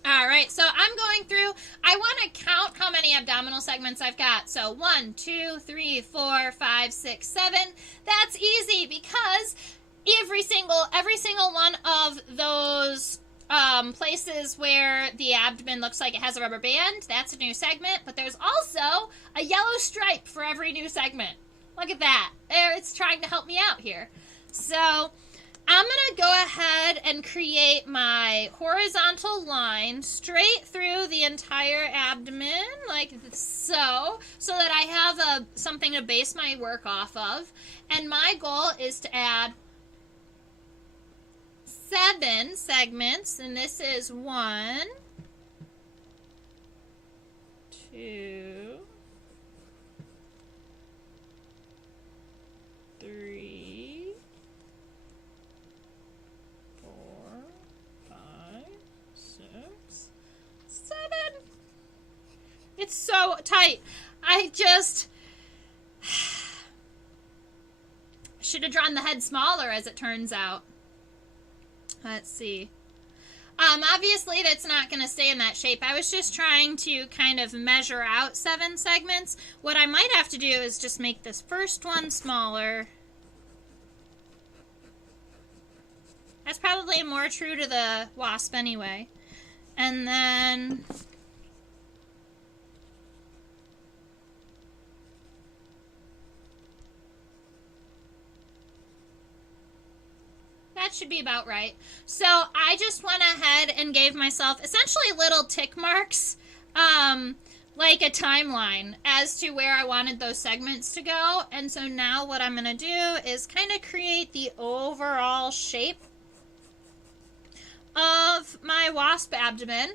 Alright, so I'm going through, I want to count how many abdominal segments I've got. So 1, 2, 3, 4, 5, 6, 7. That's easy because every single one of those places where the abdomen looks like it has a rubber band, that's a new segment, but there's also a yellow stripe for every new segment. Look at that. There, it's trying to help me out here. So I'm going to go ahead and create my horizontal line straight through the entire abdomen, like so that I have something to base my work off of. And my goal is to add 7 segments, and this is 1, 2, 3, 4, 5, 6, 7. It's so tight. I just should have drawn the head smaller, as it turns out. Let's see. Obviously that's not going to stay in that shape. I was just trying to kind of measure out 7 segments. What I might have to do is just make this first one smaller. That's probably more true to the wasp anyway. And then... that should be about right. So I just went ahead and gave myself essentially little tick marks, like a timeline as to where I wanted those segments to go. And so now what I'm going to do is kind of create the overall shape of my wasp abdomen.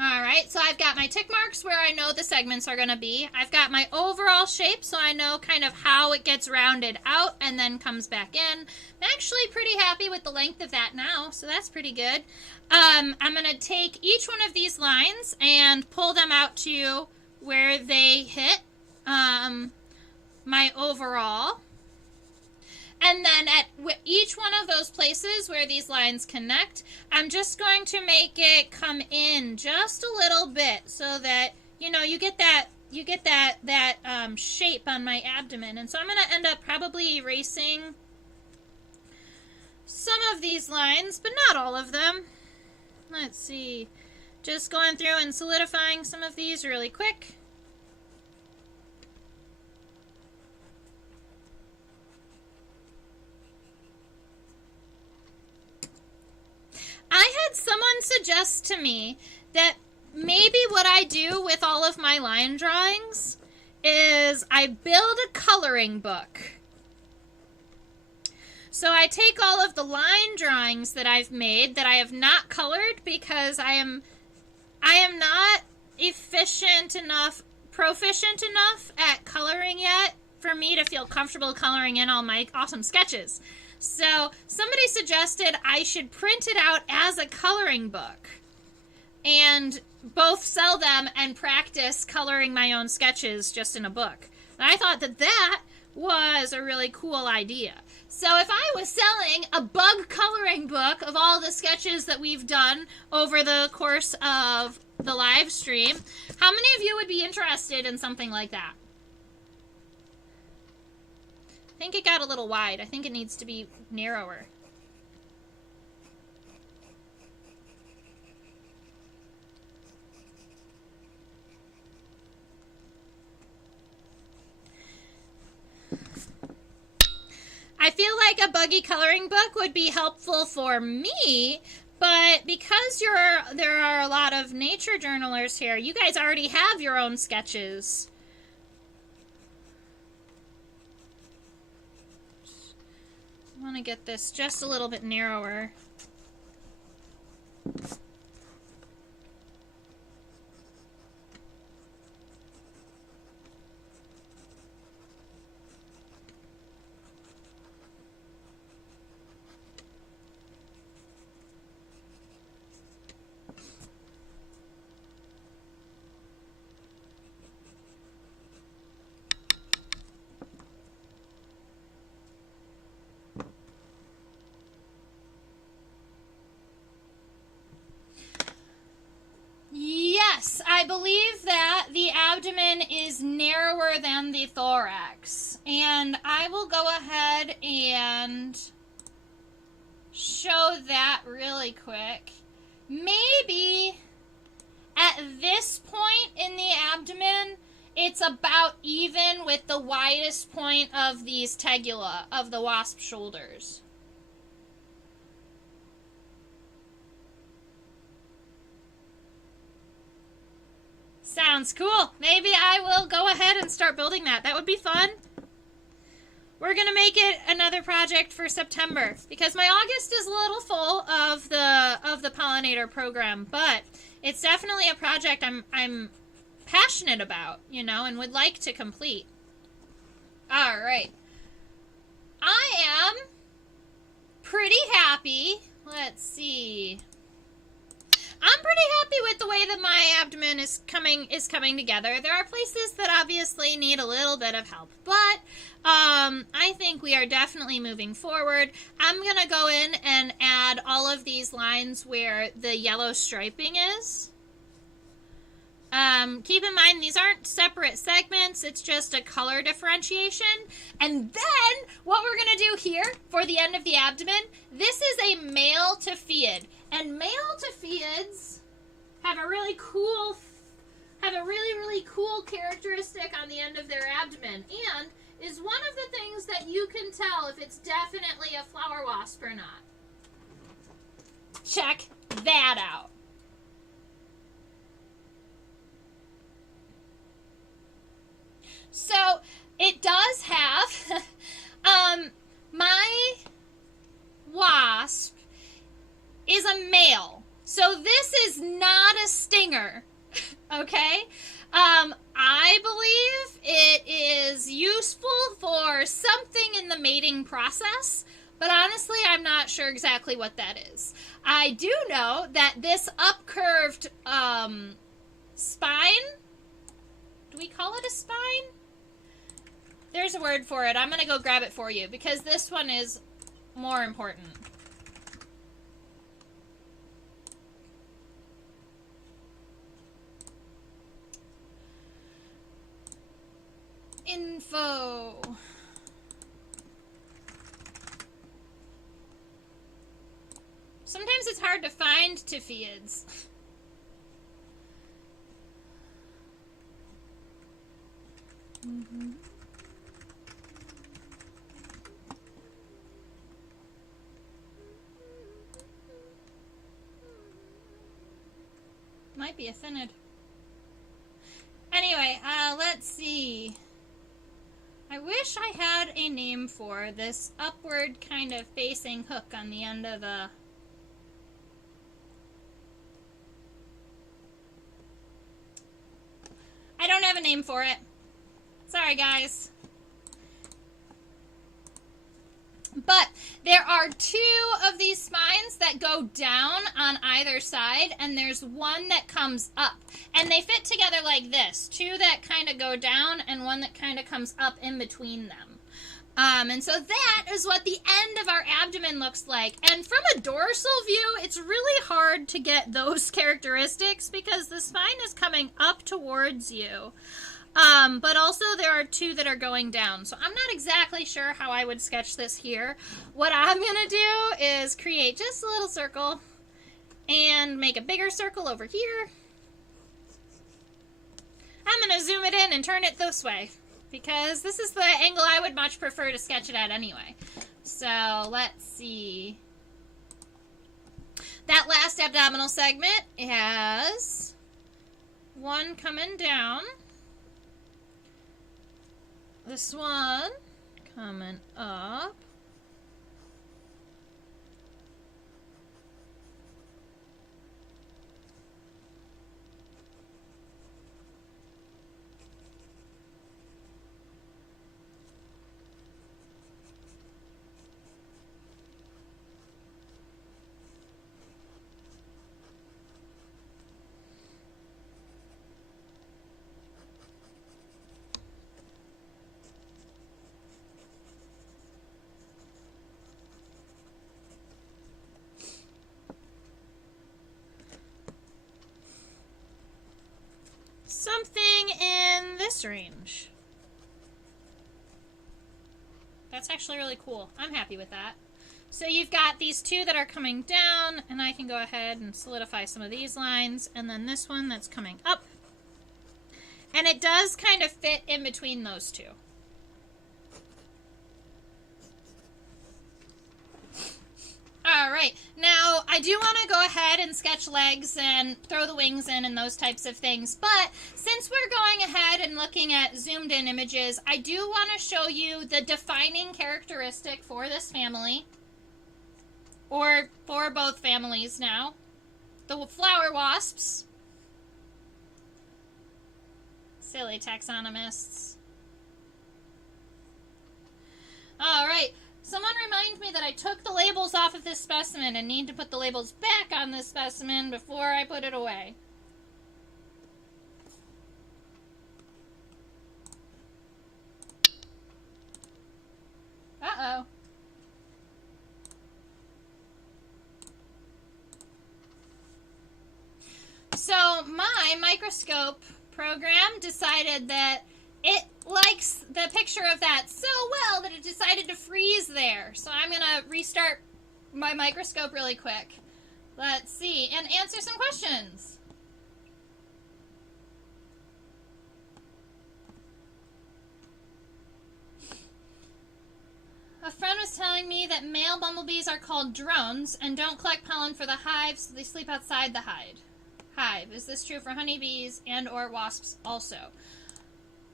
Alright, so I've got my tick marks where I know the segments are going to be. I've got my overall shape, so I know kind of how it gets rounded out and then comes back in. I'm actually pretty happy with the length of that now, so that's pretty good. I'm going to take each one of these lines and pull them out to where they hit my overall. And then at each one of those places where these lines connect, I'm just going to make it come in just a little bit so that, you know, you get that shape on my abdomen. And so I'm going to end up probably erasing some of these lines, but not all of them. Let's see. Just going through and solidifying some of these really quick. I had someone suggest to me that maybe what I do with all of my line drawings is I build a coloring book. So I take all of the line drawings that I've made that I have not colored because I am not proficient enough at coloring yet for me to feel comfortable coloring in all my awesome sketches. So somebody suggested I should print it out as a coloring book and both sell them and practice coloring my own sketches just in a book. And I thought that that was a really cool idea. So if I was selling a bug coloring book of all the sketches that we've done over the course of the live stream, how many of you would be interested in something like that? I think it got a little wide. I think it needs to be narrower. I feel like a buggy coloring book would be helpful for me, but because there are a lot of nature journalers here, you guys already have your own sketches. I want to get this just a little bit narrower. Yes, I believe that the abdomen is narrower than the thorax. And I will go ahead and show that really quick. Maybe at this point in the abdomen, it's about even with the widest point of these tegula of the wasp shoulders. Sounds cool. Maybe I will go ahead and start building that. That would be fun. We're going to make it another project for September because my August is a little full of the pollinator program, but it's definitely a project I'm passionate about, you know, and would like to complete. All right. I am pretty happy. Let's see. I'm pretty happy with the way that my abdomen is coming together. There are places that obviously need a little bit of help, but I think we are definitely moving forward. I'm going to go in and add all of these lines where the yellow striping is. Keep in mind, these aren't separate segments. It's just a color differentiation. And then what we're going to do here for the end of the abdomen, this is a male Taphiid. And male Taphiids have a really cool characteristic on the end of their abdomen. And is one of the things that you can tell if it's definitely a flower wasp or not. Check that out. So it does have my wasp is a male. So this is not a stinger. Okay? I believe it is useful for something in the mating process, but honestly, I'm not sure exactly what that is. I do know that this upcurved spine, do we call it a spine? There's a word for it. I'm going to go grab it for you because this one is more important. Info. Sometimes it's hard to find Taphiids. Might be a finid. Anyway, let's see. I wish I had a name for this upward kind of facing hook on the end of the... I don't have a name for it. Sorry, guys. But there are 2 of these spines that go down on either side, and there's one that comes up. And they fit together like this. 2 that kind of go down and one that kind of comes up in between them. And so that is what the end of our abdomen looks like. And from a dorsal view, it's really hard to get those characteristics because the spine is coming up towards you. But also there are 2 that are going down. So I'm not exactly sure how I would sketch this here. What I'm going to do is create just a little circle and make a bigger circle over here. I'm going to zoom it in and turn it this way because this is the angle I would much prefer to sketch it at anyway. So let's see. That last abdominal segment has one coming down. This one coming up. Something in this range. That's actually really cool. I'm happy with that. So you've got these 2 that are coming down, and I can go ahead and solidify some of these lines, and then this one that's coming up. And it does kind of fit in between those 2. Alright, now I do want to go ahead and sketch legs and throw the wings in and those types of things, but since we're going ahead and looking at zoomed in images, I do want to show you the defining characteristic for this family, or for both families now, the flower wasps. Silly taxonomists. Alright. Someone remind me that I took the labels off of this specimen and need to put the labels back on this specimen before I put it away. Uh-oh. So my microscope program decided that it likes the picture of that so well that it decided to freeze there. So I'm going to restart my microscope really quick. Let's see, and answer some questions. A friend was telling me that male bumblebees are called drones and don't collect pollen for the hive, so they sleep outside the hive. Is this true for honeybees and or wasps also?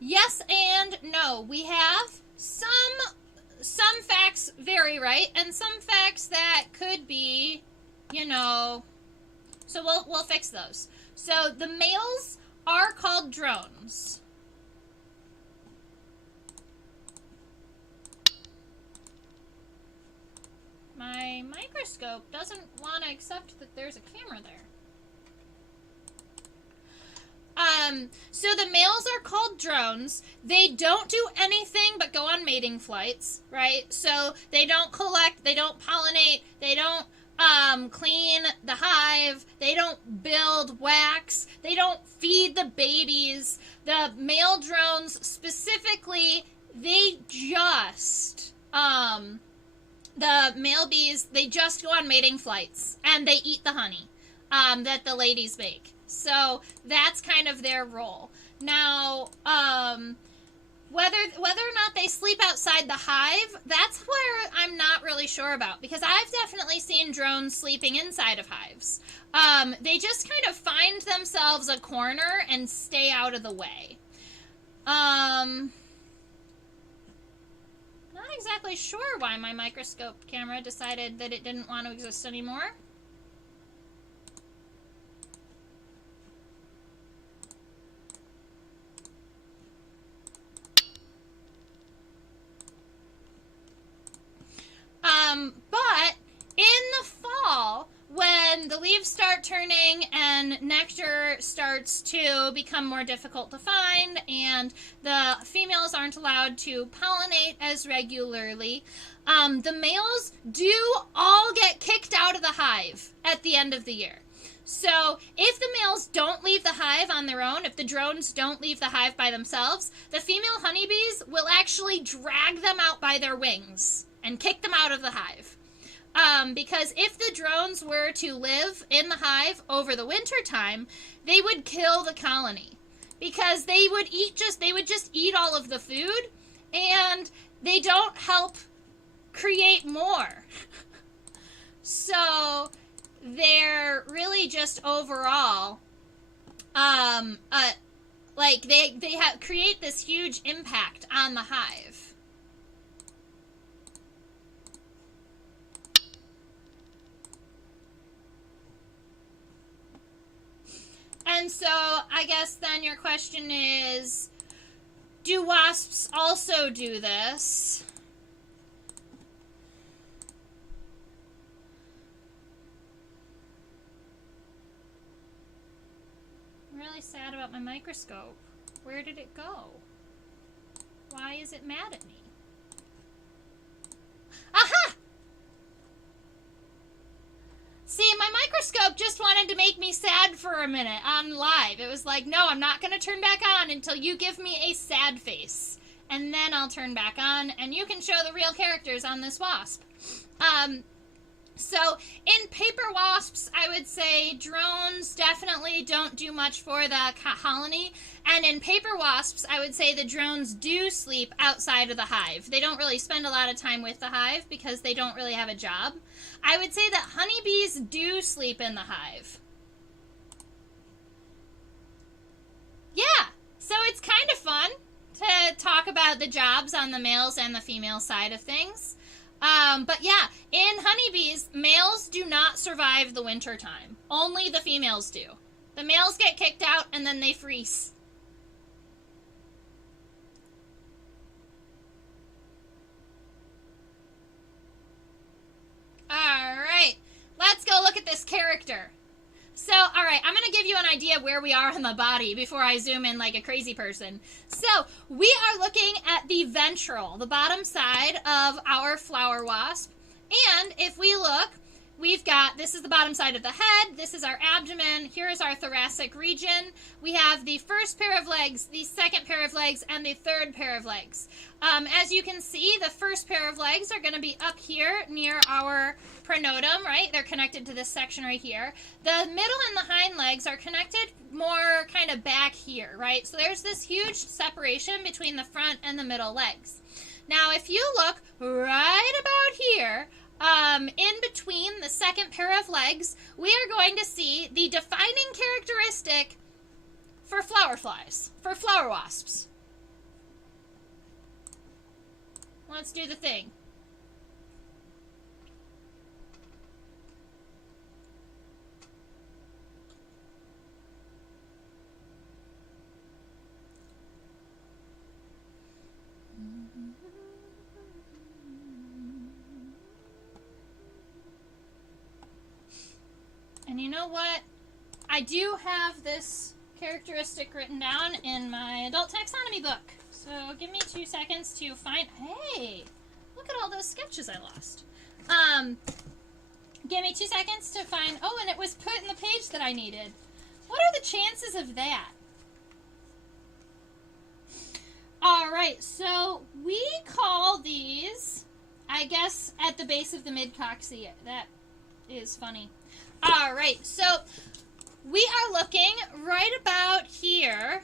Yes and no. We have some facts very right, and some facts that could be, you know, so we'll fix those. So the males are called drones. My microscope doesn't want to accept that there's a camera there. So the males are called drones. They don't do anything but go on mating flights, right? So they don't collect, they don't pollinate, they don't clean the hive, they don't build wax, they don't feed the babies. The male drones specifically, they just, the male bees, they just go on mating flights and they eat the honey that the ladies make. So that's kind of their role. Now, whether or not they sleep outside the hive, that's where I'm not really sure about, because I've definitely seen drones sleeping inside of hives. They just kind of find themselves a corner and stay out of the way. Not exactly sure why my microscope camera decided that it didn't want to exist anymore. leaves start turning and nectar starts to become more difficult to find, and the females aren't allowed to pollinate as regularly, the males do all get kicked out of the hive at the end of the year. So if the males don't leave the hive on their own, if the drones don't leave the hive by themselves, the female honeybees will actually drag them out by their wings and kick them out of the hive. Because if the drones were to live in the hive over the winter time, they would kill the colony. Because they would just eat all of the food, and they don't help create more. So they're really just overall, like they create this huge impact on the hive. And so I guess then your question is, do wasps also do this? I'm really sad about my microscope. Where did it go? Why is it mad at me? Aha! See, my microscope just wanted to make me sad for a minute on live. It was like, no, I'm not going to turn back on until you give me a sad face. And then I'll turn back on, and you can show the real characters on this wasp. So in paper wasps, I would say drones definitely don't do much for the colony. And in paper wasps, I would say the drones do sleep outside of the hive. They don't really spend a lot of time with the hive because they don't really have a job. I would say that honeybees do sleep in the hive. Yeah, so it's kind of fun to talk about the jobs on the males and the female side of things. But yeah, in honeybees, males do not survive the winter time. Only the females do. The males get kicked out and then they freeze. Alright, let's go look at this character. So, alright, I'm going to give you an idea of where we are in the body before I zoom in like a crazy person. So, we are looking at the ventral, the bottom side of our flower wasp. And if we look, we've got, this is the bottom side of the head, this is our abdomen, here is our thoracic region. We have the first pair of legs, the second pair of legs, and the third pair of legs. As you can see, the first pair of legs are going to be up here near our pronotum, right? They're connected to this section right here. The middle and the hind legs are connected more kind of back here, right? So there's this huge separation between the front and the middle legs. Now, if you look right about here, in between the second pair of legs, we are going to see the defining characteristic for flower flies, for flower wasps. Let's do the thing. And you know what? I do have this characteristic written down in my adult taxonomy book. So give me 2 seconds to find... Hey! Look at all those sketches I lost. Give me 2 seconds to find... Oh, and it was put in the page that I needed. What are the chances of that? Alright, so we call these, I guess, at the base of the mid-coccyx. That is funny. Alright, so we are looking right about here,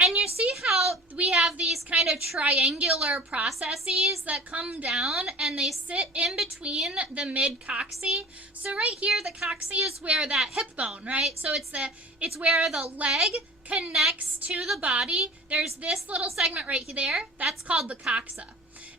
and you see how we have these kind of triangular processes that come down and they sit in between the mid-coccyx. So right here, the coccyx is where that hip bone, right? So it's where the leg connects to the body. There's this little segment right there. That's called the coxa.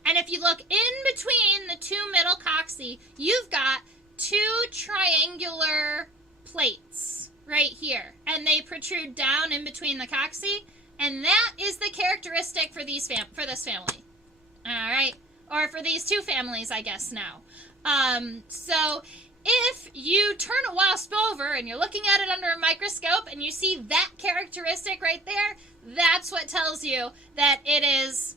And if you look in between the two middle coccyx, you've got 2 triangular plates right here, and they protrude down in between the coccyx, and that is the characteristic for this family. All right, or for these 2 families, I guess now. So if you turn a wasp over and you're looking at it under a microscope and you see that characteristic right there, that's what tells you that it is.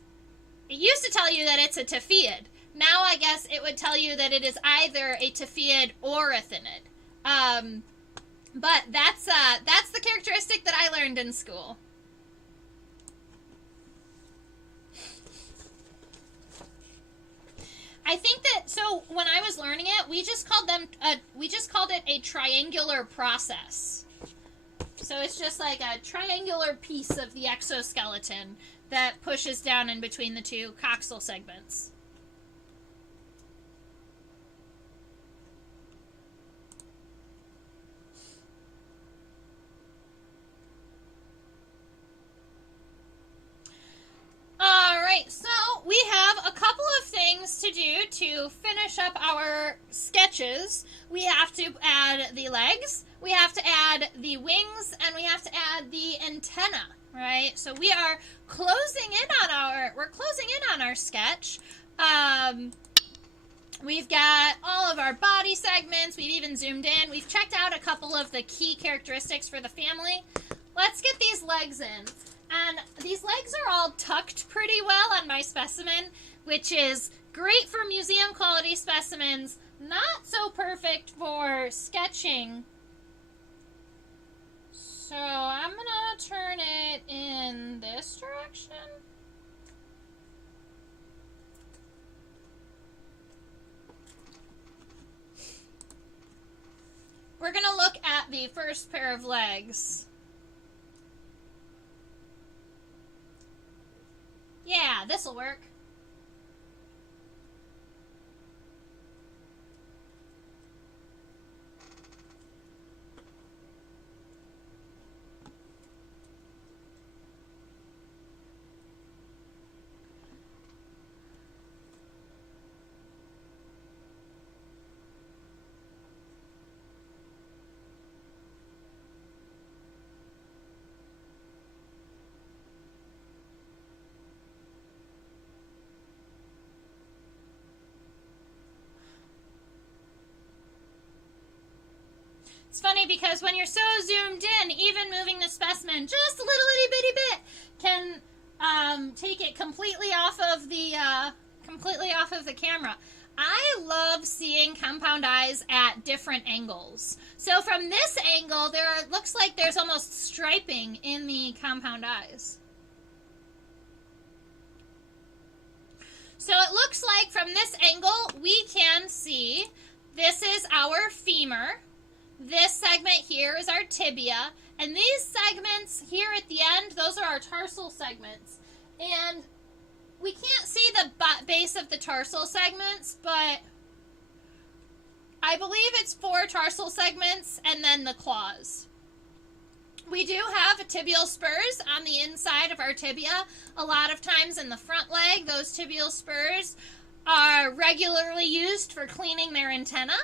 It used to tell you that it's a Taphiid. Now I guess it would tell you that it is either a Taphiid or a Thinid. But that's the characteristic that I learned in school. I think that, so when I was learning it, we just called it a triangular process. So it's just like a triangular piece of the exoskeleton that pushes down in between the two coxal segments. Alright, so we have a couple of things to do to finish up our sketches. We have to add the legs, we have to add the wings, and we have to add the antenna, right? So we are closing in on our sketch. We've got all of our body segments, we've even zoomed in, we've checked out a couple of the key characteristics for the family. Let's get these legs in. And these legs are all tucked pretty well on my specimen, which is great for museum quality specimens, not so perfect for sketching. So I'm gonna turn it in this direction. We're gonna look at the first pair of legs. Yeah, this'll work. It's funny because when you're so zoomed in, even moving the specimen just a little itty bitty bit can take it completely off of the camera. I love seeing compound eyes at different angles. So from this angle, looks like there's almost striping in the compound eyes. So it looks like from this angle, we can see this is our femur. This segment here is our tibia, and these segments here at the end, those are our tarsal segments. And we can't see the base of the tarsal segments, but I believe it's 4 tarsal segments and then the claws. We do have tibial spurs on the inside of our tibia. A lot of times in the front leg, those tibial spurs are regularly used for cleaning their antenna.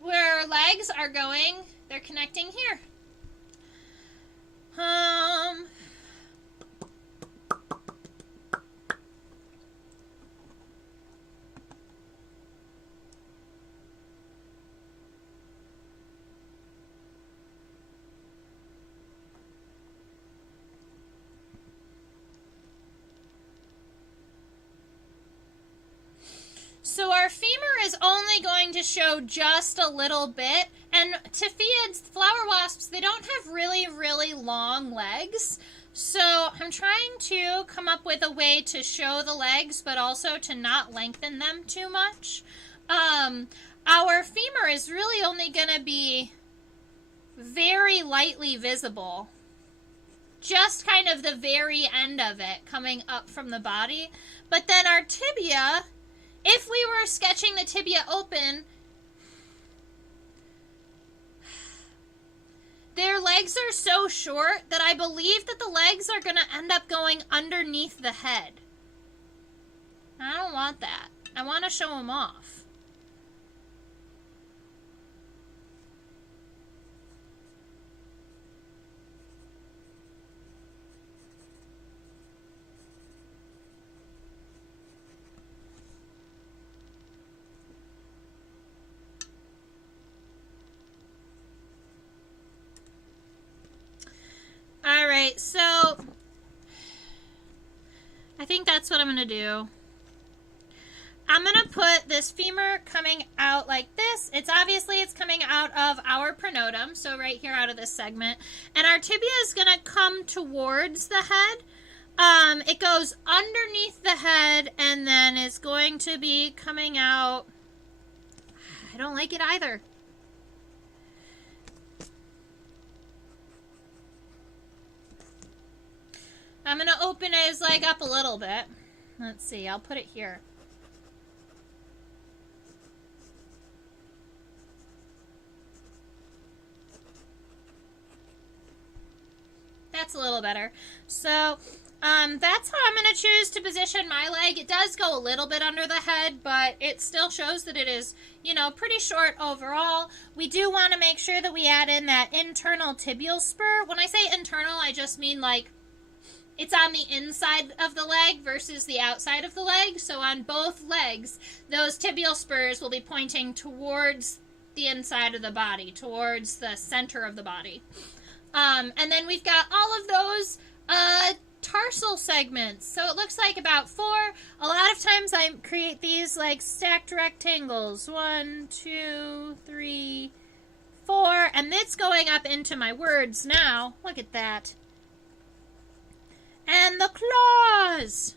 Where our legs are going, they're connecting here. So our femur is only going to show just a little bit, and Taphiids, flower wasps, they don't have really, really long legs. So I'm trying to come up with a way to show the legs, but also to not lengthen them too much. Our femur is really only going to be very lightly visible. Just kind of the very end of it coming up from the body. But then our tibia, if we were sketching the tibia open, their legs are so short that I believe that the legs are going to end up going underneath the head. I don't want that. I want to show them off. so I think that's what I'm going to do. I'm going to put this femur coming out like this. It's coming out of our pronotum, so right here out of this segment. And our tibia is going to come towards the head. It goes underneath the head and then is going to be coming out. I don't like it either. I'm going to open his leg up a little bit. Let's see, I'll put it here. That's a little better. So that's how I'm going to choose to position my leg. It does go a little bit under the head, but it still shows that it is, you know, pretty short overall. We do want to make sure that we add in that internal tibial spur. When I say internal, I just mean like it's on the inside of the leg versus the outside of the leg. So on both legs, those tibial spurs will be pointing towards the inside of the body, towards the center of the body. And then we've got all of those tarsal segments. So it looks like about 4. A lot of times I create these like stacked rectangles. 1, 2, 3, 4. And it's going up into my words now. Look at that. And the claws.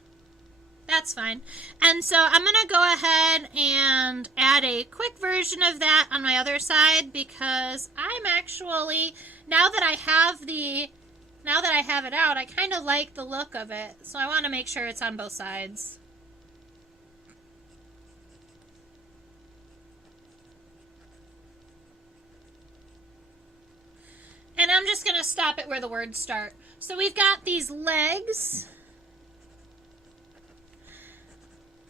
That's fine. And so I'm going to go ahead and add a quick version of that on my other side because I'm actually, now that I have it out, I kind of like the look of it. So I want to make sure it's on both sides. And I'm just going to stop it where the words start. So we've got these legs.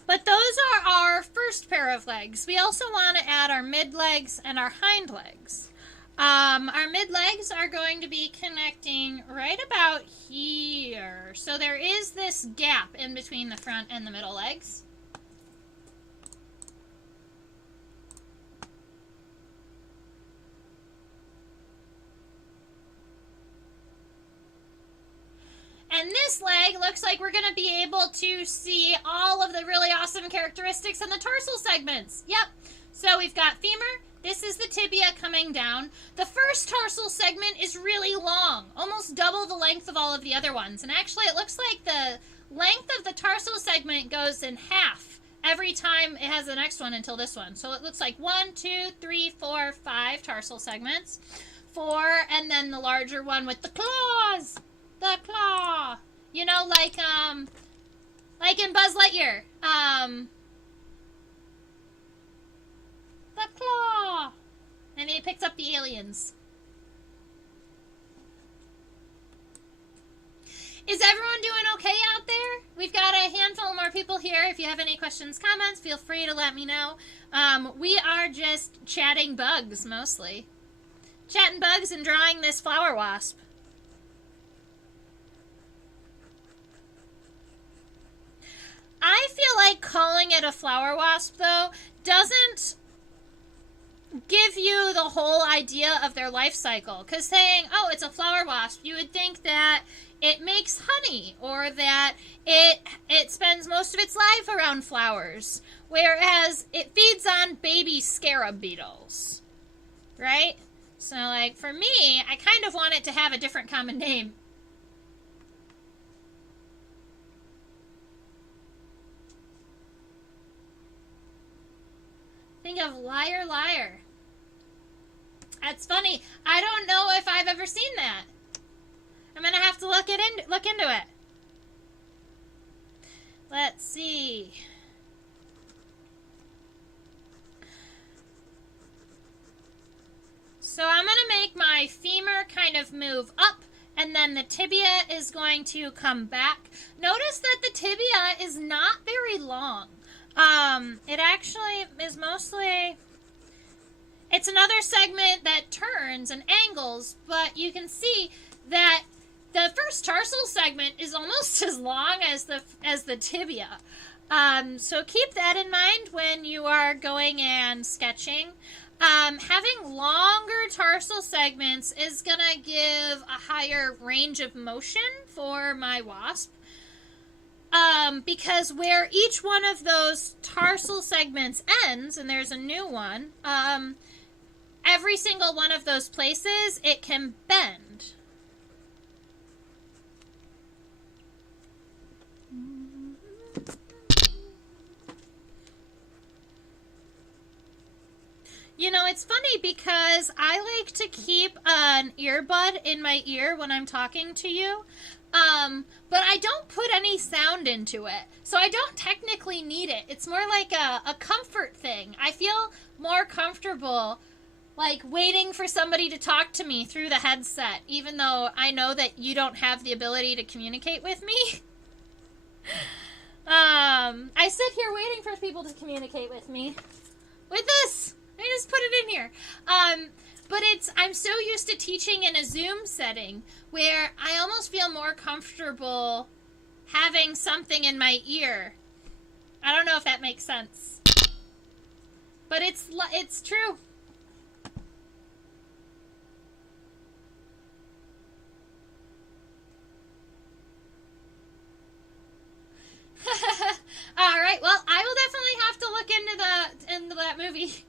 But those are our first pair of legs. We also want to add our mid legs and our hind legs. Our mid legs are going to be connecting right about here. So there is this gap in between the front and the middle legs. And this leg looks like we're going to be able to see all of the really awesome characteristics in the tarsal segments. Yep. So we've got femur. This is the tibia coming down. The first tarsal segment is really long, almost double the length of all of the other ones. And actually, it looks like the length of the tarsal segment goes in half every time it has the next one until this one. So it looks like 1, 2, 3, 4, 5 tarsal segments. 4, and then the larger one with the claws. The claw. You know, like in Buzz Lightyear. The claw. And he picks up the aliens. Is everyone doing okay out there? We've got a handful more people here. If you have any questions, comments, feel free to let me know. We are just chatting bugs, mostly. Chatting bugs and drawing this flower wasp. I feel like calling it a flower wasp, though, doesn't give you the whole idea of their life cycle. Because saying, oh, it's a flower wasp, you would think that it makes honey or that it spends most of its life around flowers, whereas it feeds on baby scarab beetles, right? So, like, for me, I kind of want it to have a different common name. Think of liar, liar. That's funny. I don't know if I've ever seen that. I'm going to have to look into it. Let's see. So I'm going to make my femur kind of move up, and then the tibia is going to come back. Notice that the tibia is not very long. It actually is mostly, it's another segment that turns and angles, but you can see that the first tarsal segment is almost as long as the tibia. So keep that in mind when you are going and sketching. Having longer tarsal segments is going to give a higher range of motion for my wasp. Because where each one of those tarsal segments ends, and there's a new one, every single one of those places, it can bend. You know, it's funny because I like to keep an earbud in my ear when I'm talking to you, but I don't put any sound into it, so I don't technically need it. It's more like a comfort thing. I feel more comfortable, like, waiting for somebody to talk to me through the headset, even though I know that you don't have the ability to communicate with me. I sit here waiting for people to communicate with me. With this! I just put it in here. But I'm so used to teaching in a Zoom setting where I almost feel more comfortable having something in my ear. I don't know if that makes sense. But it's true. All right. Well, I will definitely have to look into that movie.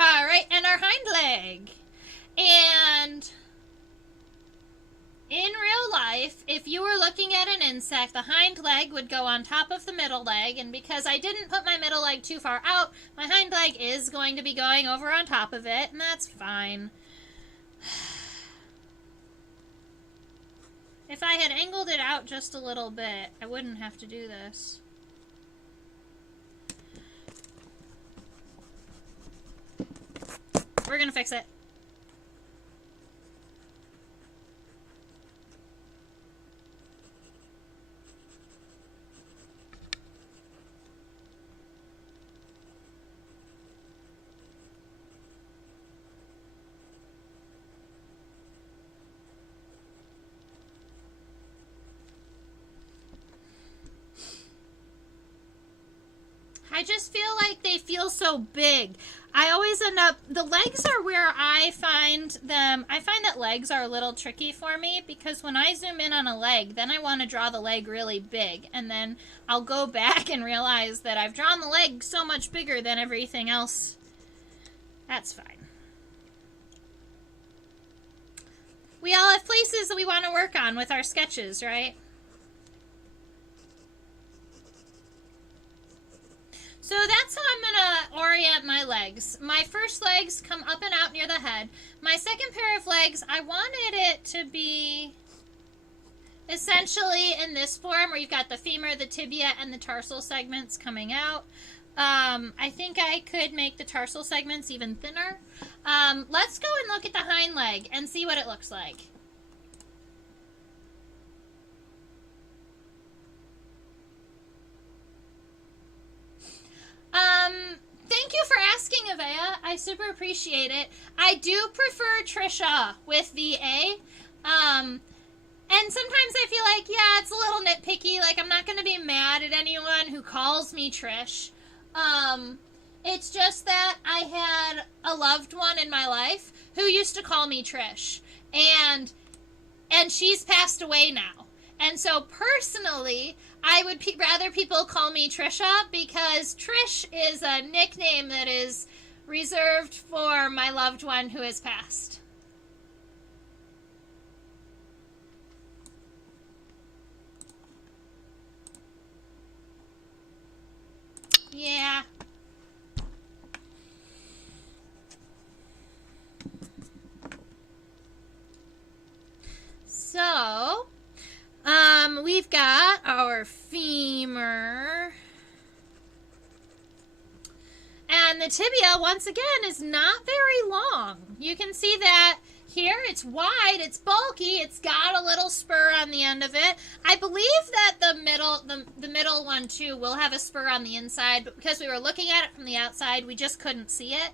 All right, and our hind leg. And in real life, if you were looking at an insect, the hind leg would go on top of the middle leg, and because I didn't put my middle leg too far out, my hind leg is going to be going over on top of it, and that's fine. If I had angled it out just a little bit, I wouldn't have to do this. We're gonna fix it. I just feel like they feel so big. I always end up, the legs are where I find them, I find that legs are a little tricky for me because when I zoom in on a leg, then I want to draw the leg really big. And then I'll go back and realize that I've drawn the leg so much bigger than everything else. That's fine. We all have places that we want to work on with our sketches, right? So that's how I'm going to orient my legs. My first legs come up and out near the head. My second pair of legs, I wanted it to be essentially in this form where you've got the femur, the tibia, and the tarsal segments coming out. I think I could make the tarsal segments even thinner. Let's go and look at the hind leg and see what it looks like. Thank you for asking, Avea. I super appreciate it. I do prefer Trisha with the A. And sometimes I feel like, yeah, it's a little nitpicky. Like, I'm not going to be mad at anyone who calls me Trish. It's just that I had a loved one in my life who used to call me Trish. And she's passed away now. And so personally, I would rather people call me Trisha because Trish is a nickname that is reserved for my loved one who has passed. Yeah. So, we've got our femur. And the tibia, once again, is not very long. You can see that here. It's wide, it's bulky, it's got a little spur on the end of it. I believe that the middle one, too, will have a spur on the inside. But because we were looking at it from the outside, we just couldn't see it.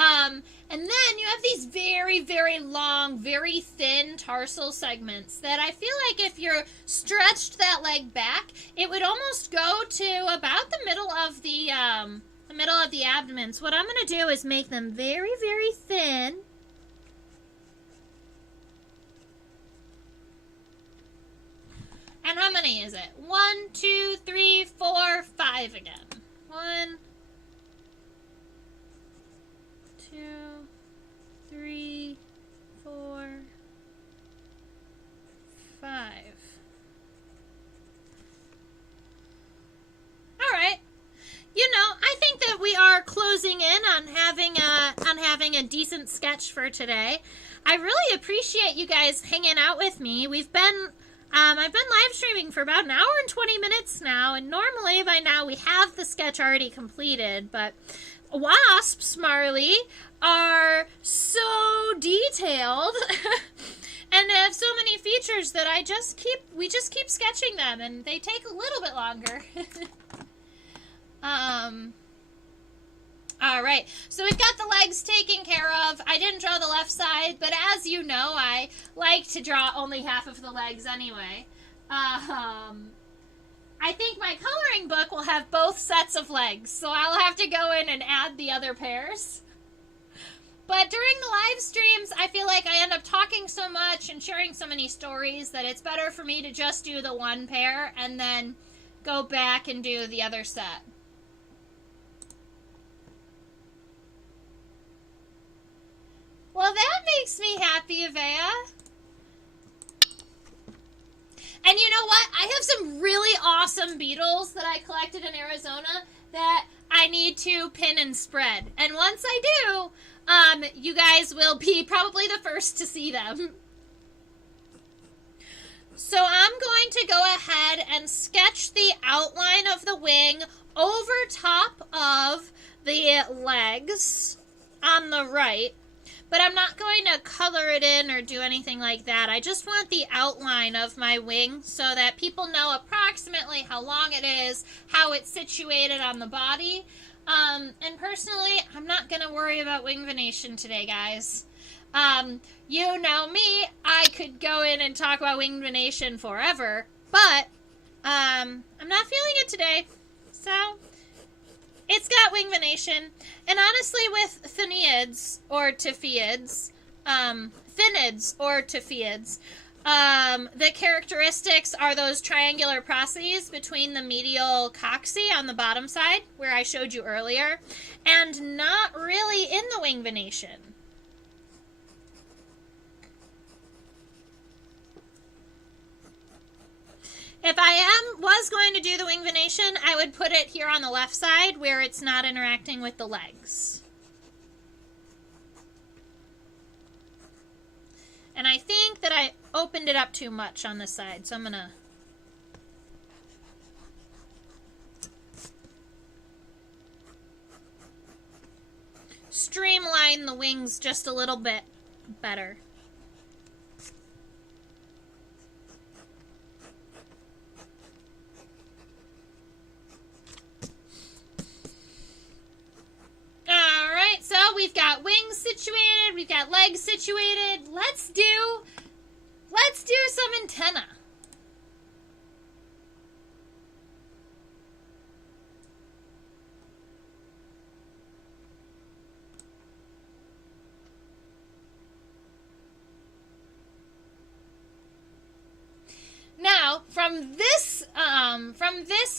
And then you have these very, very long, very thin tarsal segments that I feel like if you stretched that leg back, it would almost go to about the middle of the abdomen. So what I'm going to do is make them very, very thin. And how many is it? 1, 2, 3, 4, 5 again. 1, 2, 3, 4, 5. All right. You know, I think that we are closing in on having a decent sketch for today. I really appreciate you guys hanging out with me. I've been live streaming for about an hour and 20 minutes now, and normally by now we have the sketch already completed, but wasps, Marley, are so detailed and have so many features that we just keep sketching them, and they take a little bit longer. All right, so we've got the legs taken care of. I didn't draw the left side, but as you know, I like to draw only half of the legs anyway. I think my coloring book will have both sets of legs, so I'll have to go in and add the other pairs. But during the live streams, I feel like I end up talking so much and sharing so many stories that it's better for me to just do the one pair and then go back and do the other set. Well, that makes me happy, Avea. And you know what? I have some really awesome beetles that I collected in Arizona that I need to pin and spread. And once I do, you guys will be probably the first to see them. So I'm going to go ahead and sketch the outline of the wing over top of the legs on the right. But I'm not going to color it in or do anything like that. I just want the outline of my wing so that people know approximately how long it is, how it's situated on the body. And personally, I'm not going to worry about wing venation today, guys. You know me, I could go in and talk about wing venation forever, but I'm not feeling it today. So it's got wing venation, and honestly with phinids or tophiids, the characteristics are those triangular processes between the medial coccyx on the bottom side, where I showed you earlier, and not really in the wing venation. If I was going to do the wing venation, I would put it here on the left side where it's not interacting with the legs. And I think that I opened it up too much on this side, so I'm going to streamline the wings just a little bit better. Alright, so we've got wings situated, we've got legs situated. Let's do some antenna. Now, from this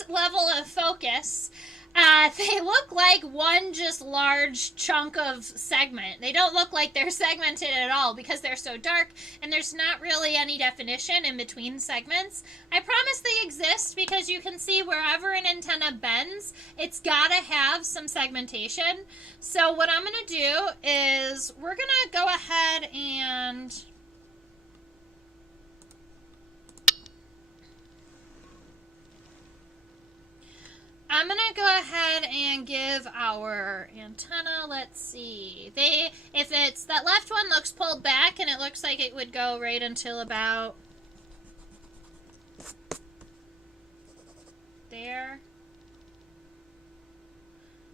level of focus, they look like one just large chunk of segment. They don't look like they're segmented at all because they're so dark and there's not really any definition in between segments. I promise they exist because you can see wherever an antenna bends, it's got to have some segmentation. So what I'm going to do is we're going to go ahead and I'm going to go ahead and give our antenna, let's see, if it's, that left one looks pulled back and it looks like it would go right until about there.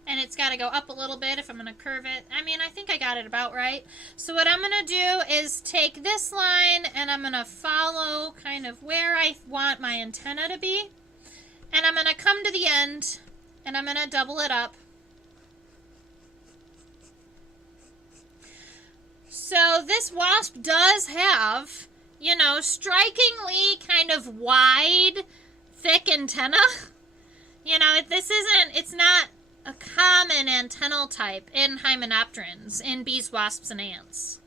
And it's got to go up a little bit if I'm going to curve it. I mean, I think I got it about right. So what I'm going to do is take this line and I'm going to follow kind of where I want my antenna to be. And I'm going to come to the end and I'm going to double it up. So this wasp does have, you know, strikingly kind of wide, thick antenna. You know, it's not a common antennal type in hymenopterans, in bees, wasps, and ants.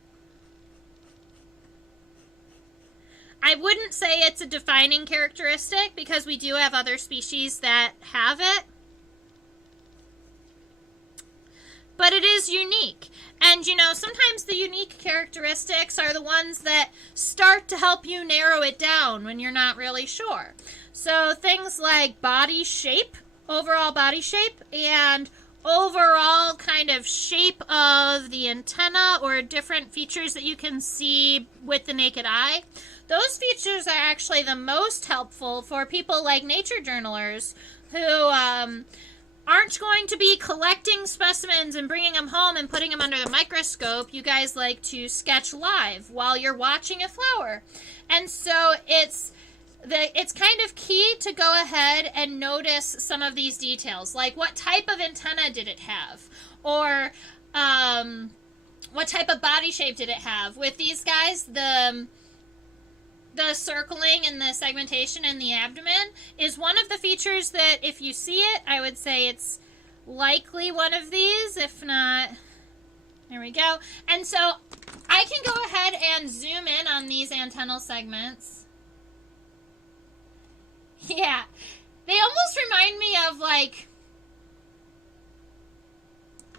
I wouldn't say it's a defining characteristic because we do have other species that have it. But it is unique. And, you know, sometimes the unique characteristics are the ones that start to help you narrow it down when you're not really sure. So things like body shape, overall body shape, and overall kind of shape of the antenna or different features that you can see with the naked eye. Those features are actually the most helpful for people like nature journalers who aren't going to be collecting specimens and bringing them home and putting them under the microscope. You guys like to sketch live while you're watching a flower. And so it's kind of key to go ahead and notice some of these details, like what type of antenna did it have, or what type of body shape did it have. With these guys, the circling and the segmentation in the abdomen is one of the features that if you see it, I would say it's likely one of these, if not, there we go. And so I can go ahead and zoom in on these antennal segments. Yeah, they almost remind me of like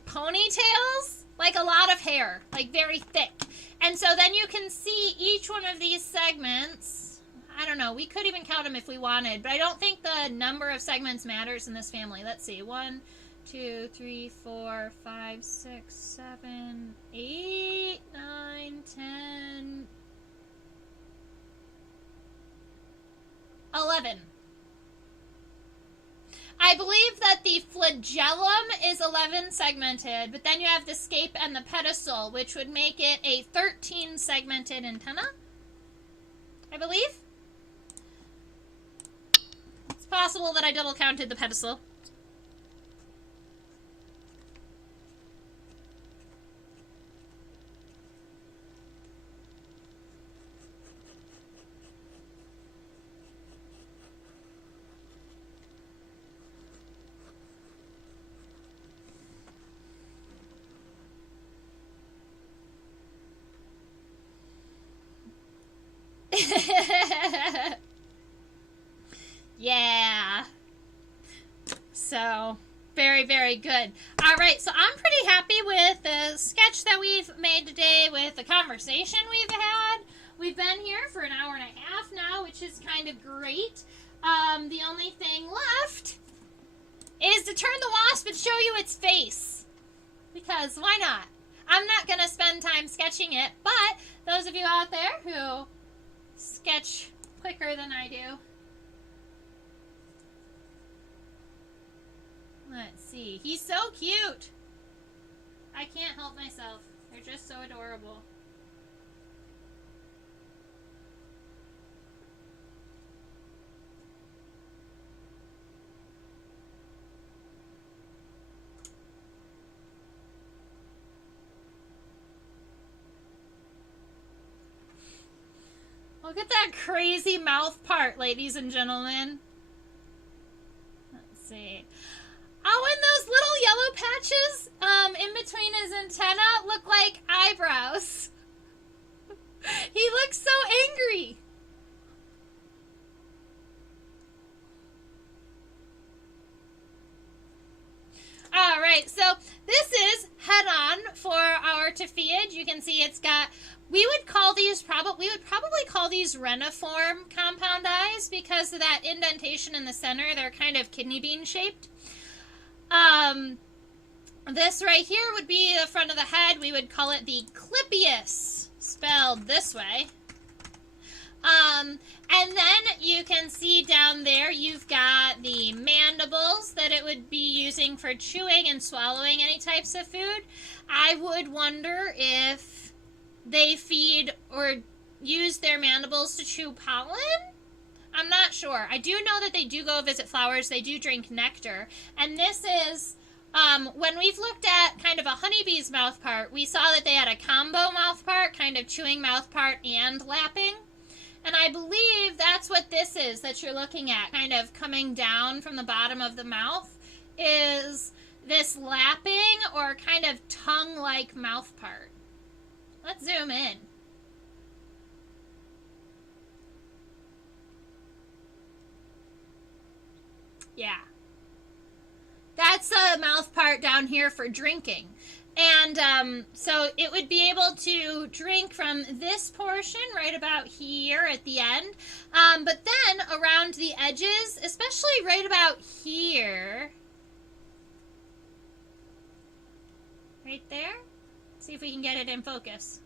ponytails, like a lot of hair, like very thick. And so then you can see each one of these segments. I don't know, we could even count them if we wanted, but I don't think the number of segments matters in this family. Let's see, 1, 2, 3, 4, 5, 6, 7, 8, 9, 10, 11. I believe that the flagellum is 11 segmented, but then you have the scape and the pedicel, which would make it a 13 segmented antenna, I believe. It's possible that I double counted the pedicel. Yeah. So, very, very good. All right, so I'm pretty happy with the sketch that we've made today, with the conversation we've had. We've been here for an hour and a half now, which is kind of great. The only thing left is to turn the wasp and show you its face. Because why not? I'm not going to spend time sketching it, but those of you out there who sketch quicker than I do. Let's see. He's so cute. I can't help myself. They're just so adorable. Look at that crazy mouth part, ladies and gentlemen. Let's see. Oh, and those little yellow patches in between his antenna look like eyebrows. He looks so angry. All right, so this is head on for our Tophiid. You can see it's got, we would probably call these reniform compound eyes because of that indentation in the center. They're kind of kidney bean shaped. This right here would be the front of the head. We would call it the clippius, spelled this way. And then you can see down there you've got the mandibles that it would be using for chewing and swallowing any types of food. I would wonder if they feed or use their mandibles to chew pollen. I'm not sure. I do know that they do go visit flowers. They do drink nectar. And this is, when we've looked at kind of a honeybee's mouth part, we saw that they had a combo mouth part, kind of chewing mouth part and lapping. And I believe that's what this is that you're looking at, kind of coming down from the bottom of the mouth, is this lapping or kind of tongue-like mouth part. Let's zoom in. Yeah. That's the mouth part down here for drinking. And so it would be able to drink from this portion right about here at the end. But then around the edges, especially right about here. Right there. See if we can get it in focus.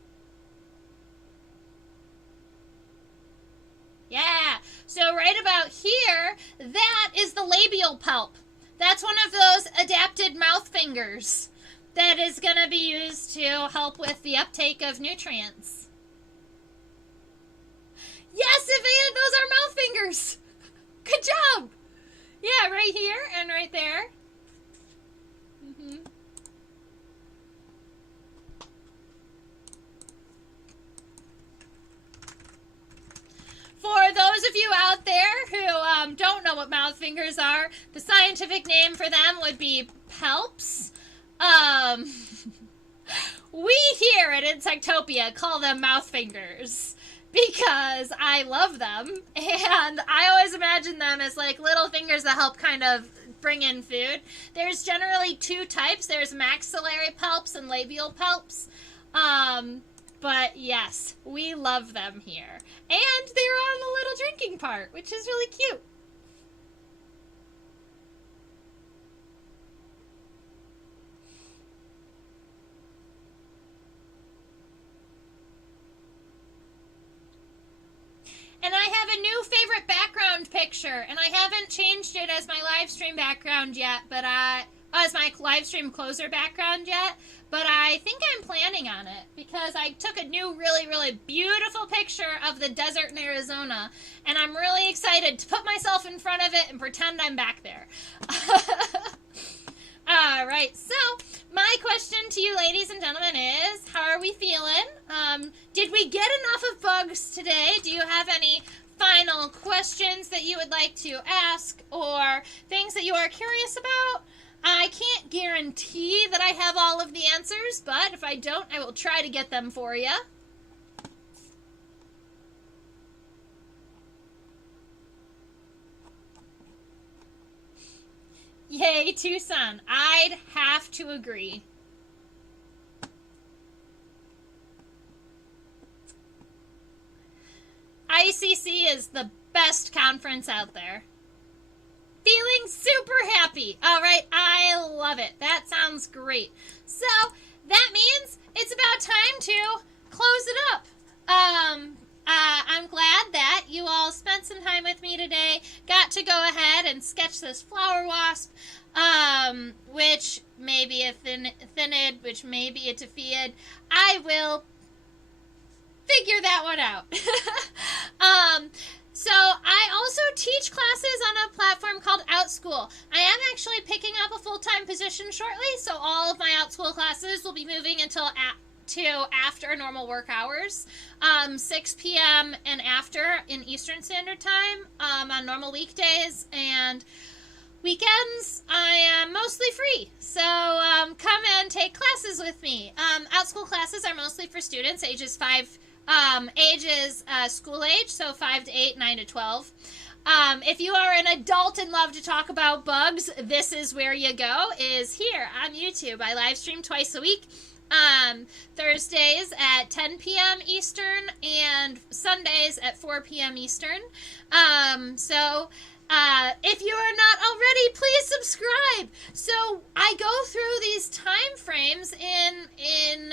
Yeah. So right about here, that is the labial pulp. That's one of those adapted mouth fingers that is going to be used to help with the uptake of nutrients. Yes, Evan, those are mouth fingers. Good job. Yeah, right here and right there. Mm-hmm. For those of you out there who don't know what mouth fingers are, the scientific name for them would be palps. We here at Insectopia call them mouth fingers because I love them, and I always imagine them as like little fingers that help kind of bring in food. There's generally two types. There's maxillary palps and labial palps. But yes, we love them here. And they're on the little drinking part, which is really cute. And I have a new favorite background picture, and I haven't changed it as my live stream background yet, but as my live stream closer background yet, but I think I'm planning on it because I took a new really, really beautiful picture of the desert in Arizona, and I'm really excited to put myself in front of it and pretend I'm back there. All right, so my question to you, ladies and gentlemen, is how are we feeling? Did we get enough of bugs today? Do you have any final questions that you would like to ask or things that you are curious about? I can't guarantee that I have all of the answers, but if I don't, I will try to get them for you. Yay, Tucson. I'd have to agree. ICC is the best conference out there. Feeling super happy. All right, I love it. That sounds great. So that means it's about time to close it up. I'm glad that you all spent some time with me today. Got to go ahead and sketch this flower wasp, which may be a thinid, which may be a tephiid. I will figure that one out. So I also teach classes on a platform called OutSchool. I am actually picking up a full-time position shortly, so all of my OutSchool classes will be moving until after normal work hours, 6 p.m. and after in Eastern Standard Time on normal weekdays, and weekends I am mostly free. So come and take classes with me. OutSchool classes are mostly for students ages school age, so 5 to 8, 9 to 12. If you are an adult and love to talk about bugs, this is where you go, is here on YouTube. I live stream twice a week, Thursdays at 10 p.m. Eastern and Sundays at 4 p.m. Eastern. If you are not already, please subscribe. So I go through these time time frames in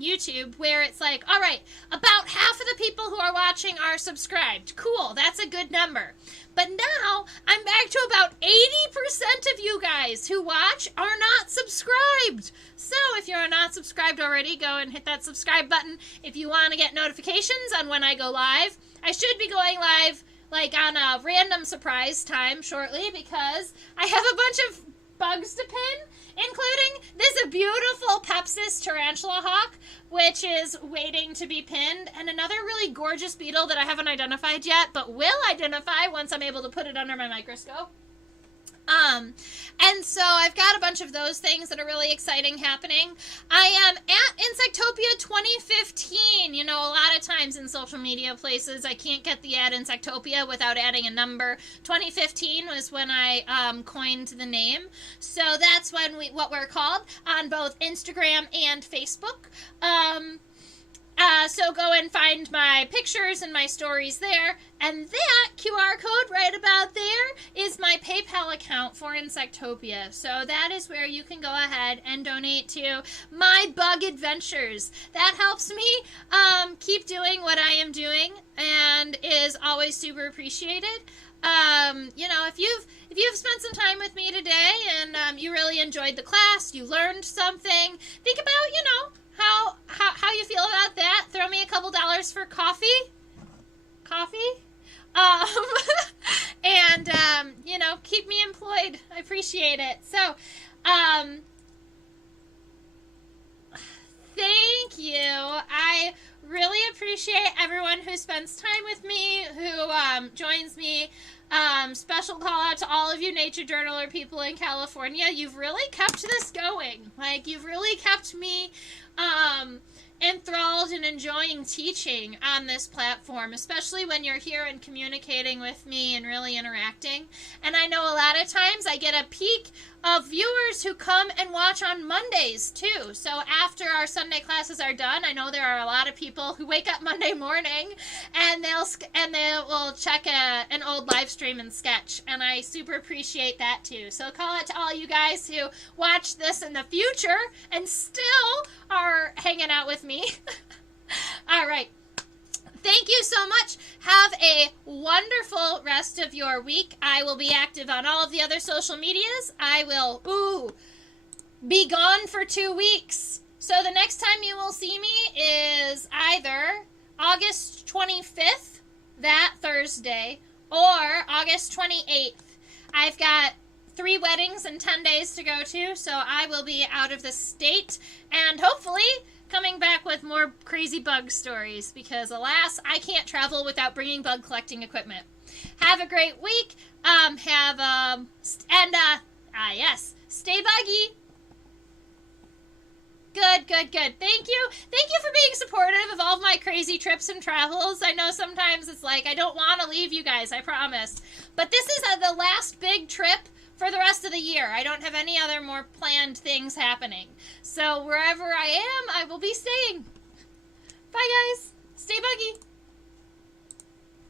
YouTube where it's like, all right, about half of the people who are watching are subscribed. Cool, that's a good number. But now I'm back to about 80% of you guys who watch are not subscribed. So if you're not subscribed already, go and hit that subscribe button. If you want to get notifications on when I go live, I should be going live like on a random surprise time shortly because I have a bunch of bugs to pin, including this beautiful Pepsis tarantula hawk, which is waiting to be pinned, and another really gorgeous beetle that I haven't identified yet, but will identify once I'm able to put it under my microscope. And so I've got a bunch of those things that are really exciting happening. I am at Insectopia 2015. You know, a lot of times in social media places, I can't get the ad Insectopia without adding a number. 2015 was when I coined the name. So that's what we're called on both Instagram and Facebook. So go and find my pictures and my stories there. And that QR code right about there is my PayPal account for Insectopia. So that is where you can go ahead and donate to my bug adventures. That helps me keep doing what I am doing and is always super appreciated. You know, if you've spent some time with me today and you really enjoyed the class, you learned something, think about, you know, how you feel about that. Throw me a couple dollars for coffee. And you know, keep me employed. I appreciate it. So, thank you. I really appreciate everyone who spends time with me, who joins me. Special call out to all of you nature journaler people in California. You've really kept this going. Like, you've really kept me enthralled and enjoying teaching on this platform, especially when you're here and communicating with me and really interacting. And I know a lot of times I get a peek of viewers who come and watch on Mondays too. So after our Sunday classes are done, I know there are a lot of people who wake up Monday morning and they will check an old live stream and sketch, and I super appreciate that too. So call out to all you guys who watch this in the future and still are hanging out with me. All right. Thank you so much. Have a wonderful rest of your week. I will be active on all of the other social medias. I will, be gone for 2 weeks. So the next time you will see me is either August 25th, that Thursday, or August 28th. I've got 3 weddings and 10 days to go to, so I will be out of the state and hopefully coming back with more crazy bug stories because, alas, I can't travel without bringing bug collecting equipment. Have a great week. Yes, stay buggy. Good. Thank you for being supportive of all of my crazy trips and travels. I know sometimes it's like I don't want to leave you guys, I promise. But this is the last big trip for the rest of the year. I don't have any other more planned things happening. So wherever I am, I will be staying. Bye, guys. Stay buggy.